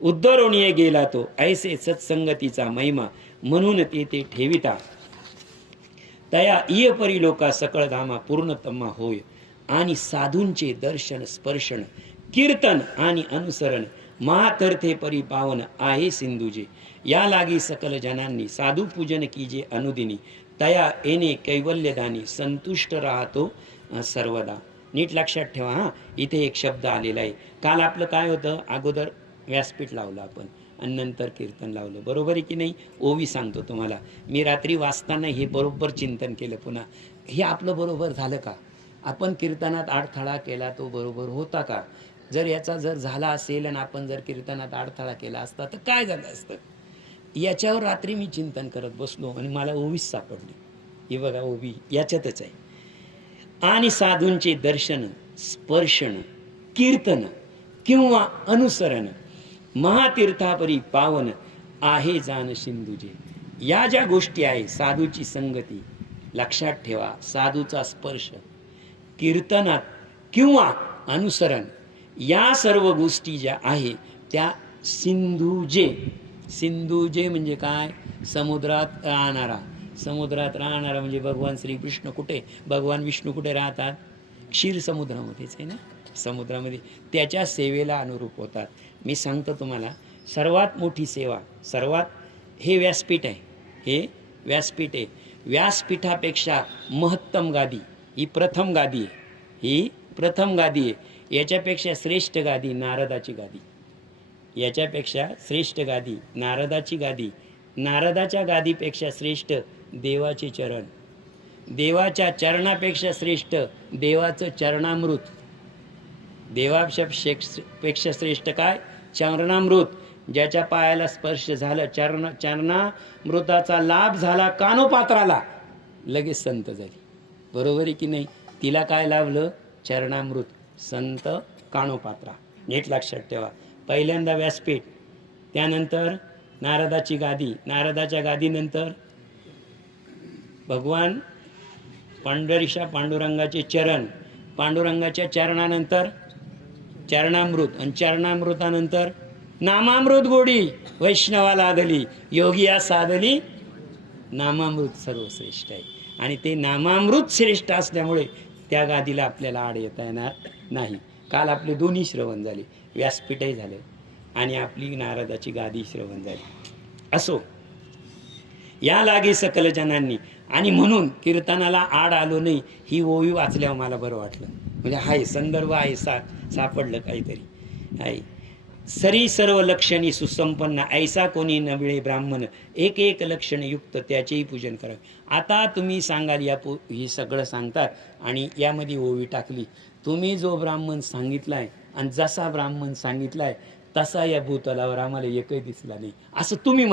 उद्धरणीय गेला तो ऐसे सत्संगतीचा महिमा, म्हणून ते ठेविता तया इय परी लोका सकळ धामा पूर्णतमा होय. आणि साधूंचे दर्शन स्पर्शन कीर्तन आणि अनुसरण महातीर्थे परी पावन आहे सिंधुजे. या लागी सकल जनांनी साधू पूजन कीजे अनुदिनी, तया येणे कैवल्यदानी संतुष्ट राहतो सर्वदा. नीट लक्षात ठेवा हा, इथे एक शब्द आलेला आहे. काल आपलं काय होतं? अगोदर व्यासपीठ लावलं आपण आणि नंतर कीर्तन लावलं, बरोबर आहे की नाही? ओवी सांगतो तुम्हाला, मी रात्री वाचताना हे बरोबर चिंतन केलं पुन्हा, हे आपलं बरोबर झालं का? आपण कीर्तनात अडथळा केला तो बरोबर होता का? जर याचा जर झाला असेल आणि आपण जर कीर्तनात अडथळा केला असता तर काय झालं असतं? याच्यावर रात्री मी चिंतन करत बसलो आणि मला ओवीच सापडली. हे बघा ओवी याच्यातच आहे. आणि साधूंचे दर्शन स्पर्शन कीर्तन किंवा अनुसरण महातीर्थापरी पावन आहे जाण सिंधुजे. या ज्या गोष्टी आहे, साधूची संगती, लक्षात ठेवा, साधूचा स्पर्श, कीर्तनात किंवा अनुसरण, या सर्व गोष्टी ज्या आहे त्या सिंधुजे. सिंधुजे म्हणजे काय? समुद्रात राहणारा. समुद्रात राहणारा म्हणजे भगवान श्रीकृष्ण कुठे, भगवान विष्णू कुठे राहतात? क्षीर समुद्रामध्येच आहे ना, समुद्रामध्ये. त्याच्या सेवेला अनुरूप होतात. मी सांगतो तुम्हाला, सर्वात मोठी सेवा, सर्वात, हे व्यासपीठ आहे, हे व्यासपीठ आहे. व्यासपीठापेक्षा महत्तम गादी ही प्रथम गादी आहे, ही प्रथम गादी आहे. याच्यापेक्षा श्रेष्ठ गादी नारदाची गादी, याच्यापेक्षा श्रेष्ठ गादी नारदाची गादी. नारदाच्या गादीपेक्षा श्रेष्ठ देवाचे चरण, देवाच्या चरणापेक्षा श्रेष्ठ देवाचं चरणामृत, देवापेक्षा श्रेष्ठ काय? चरणामृत. ज्याच्या पायाला स्पर्श झाला, चरणामृताचा लाभ झाला कानोपात्राला, लगेच संत झाली, बरोबर आहे की नाही? तिला काय लाभलं? चरणामृत, संत कानोपात्रा. नीट लक्षात ठेवा. पहिल्यांदा व्यासपीठ, त्यानंतर नारदाची गादी, नारदाच्या गादीनंतर भगवान पांडुरंगाचे चरण, पांडुरंगाच्या चरणानंतर चरणामृत, आणि चरणामृतानंतर नामामृत गोडी वैष्णवा लादली, योगिया साधली नामामृत सर्वश्रेष्ठ आहे. आणि ते नामामृत श्रेष्ठ असल्यामुळे त्या गादीला आपल्याला आड येता येणार नाही. काल आपले दोन्ही श्रवण झाले, व्यासपीठही झाले आणि आपली नारदाची गादी श्रवण झाली. असो, या लागे सकल जनांनी. आणि म्हणून कीर्तनाला आड आलो नाही ही ओवी वाचल्यावर मला बरं वाटलं. म्हणजे हाय संदर्भ आहे, सापडलं काहीतरी आहे. सरी सर्व लक्षणी सुसंपन्न ऐसा कोणी नबिळे ब्राह्मण एक एक लक्षण युक्त त्याचेही पूजन करावे. आता तुम्ही सांगाल ही सगळं सांगतात आणि यामध्ये ओवी टाकली. तुम्ही जो ब्राह्मण सांगितलाय आणि जसा ब्राह्मण सांगितलाय तसा या भूतलावर आम्हाला एकही दिसला नाही असं तुम्ही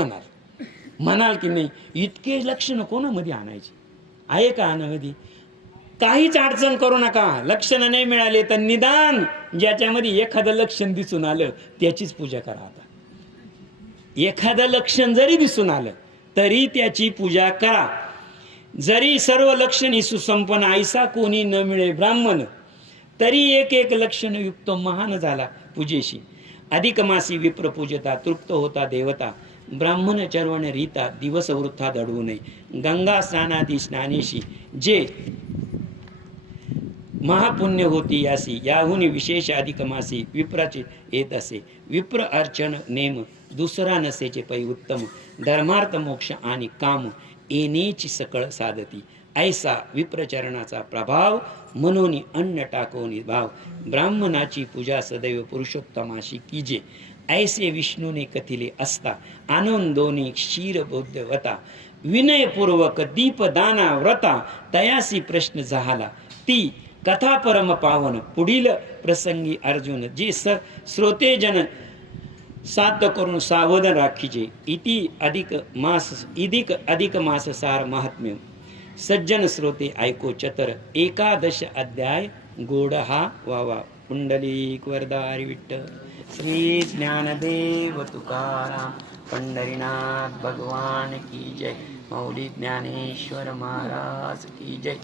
म्हणाल की नाही? इतके लक्षण कोणामध्ये आणायचे आहे का? आणामध्ये काहीच अडचण करू नका. लक्षण नाही मिळाले तर निदान ज्याच्यामध्ये एखादं लक्षण दिसून आलं त्याचीच पूजा करा. आता एखादं लक्षण जरी दिसून आलं तरी त्याची पूजा करा. जरी सर्व लक्षणी सुसंपन्न ऐसा कोणी न मिळे ब्राह्मण तरी एक एक लक्षण युक्त महान झाला पूजेशी. अधिक मासी विप्र पूजता तृप्त होता देवता. ब्राह्मण चरवण रीता दिवस वृथा दडवू नये. गंगा स्नानादी स्नानेशी जे महापुण्य होती यासी याहून विशेष अधिक मासी विप्राचे येत असे. विप्र अर्चन नेम दुसरा नसेचे पै उत्तम. धर्मार्थ मोक्ष आणि काम येणेची सकळ साधती. ऐसा विप्रचरणाचा प्रभाव म्हणून अन्न टाकवणी भाव. ब्राह्मणाची पूजा सदैव पुरुषोत्तमाशी कीजे. ऐसे विष्णूने कथिले असता आनंदोनी क्षीर बौद्धवता. विनयपूर्वक दीपदाना व्रता तयासी प्रश्न झाला ती कथा परम पावन. पुढील प्रसंगी अर्जुन जे श्रोतेजन साध्य करून सावधान राखीचे. इति अधिक मास सार महात्म्य सज्जन श्रोते ऐको चतर. 11 अध्याय गोड हा वावा. पुंडलिक वरदारी विठ्ठल श्री ज्ञानदेव तुकाराम पंढरीनाथ भगवान की जय. मौली ज्ञानेश्वर महाराज की जय.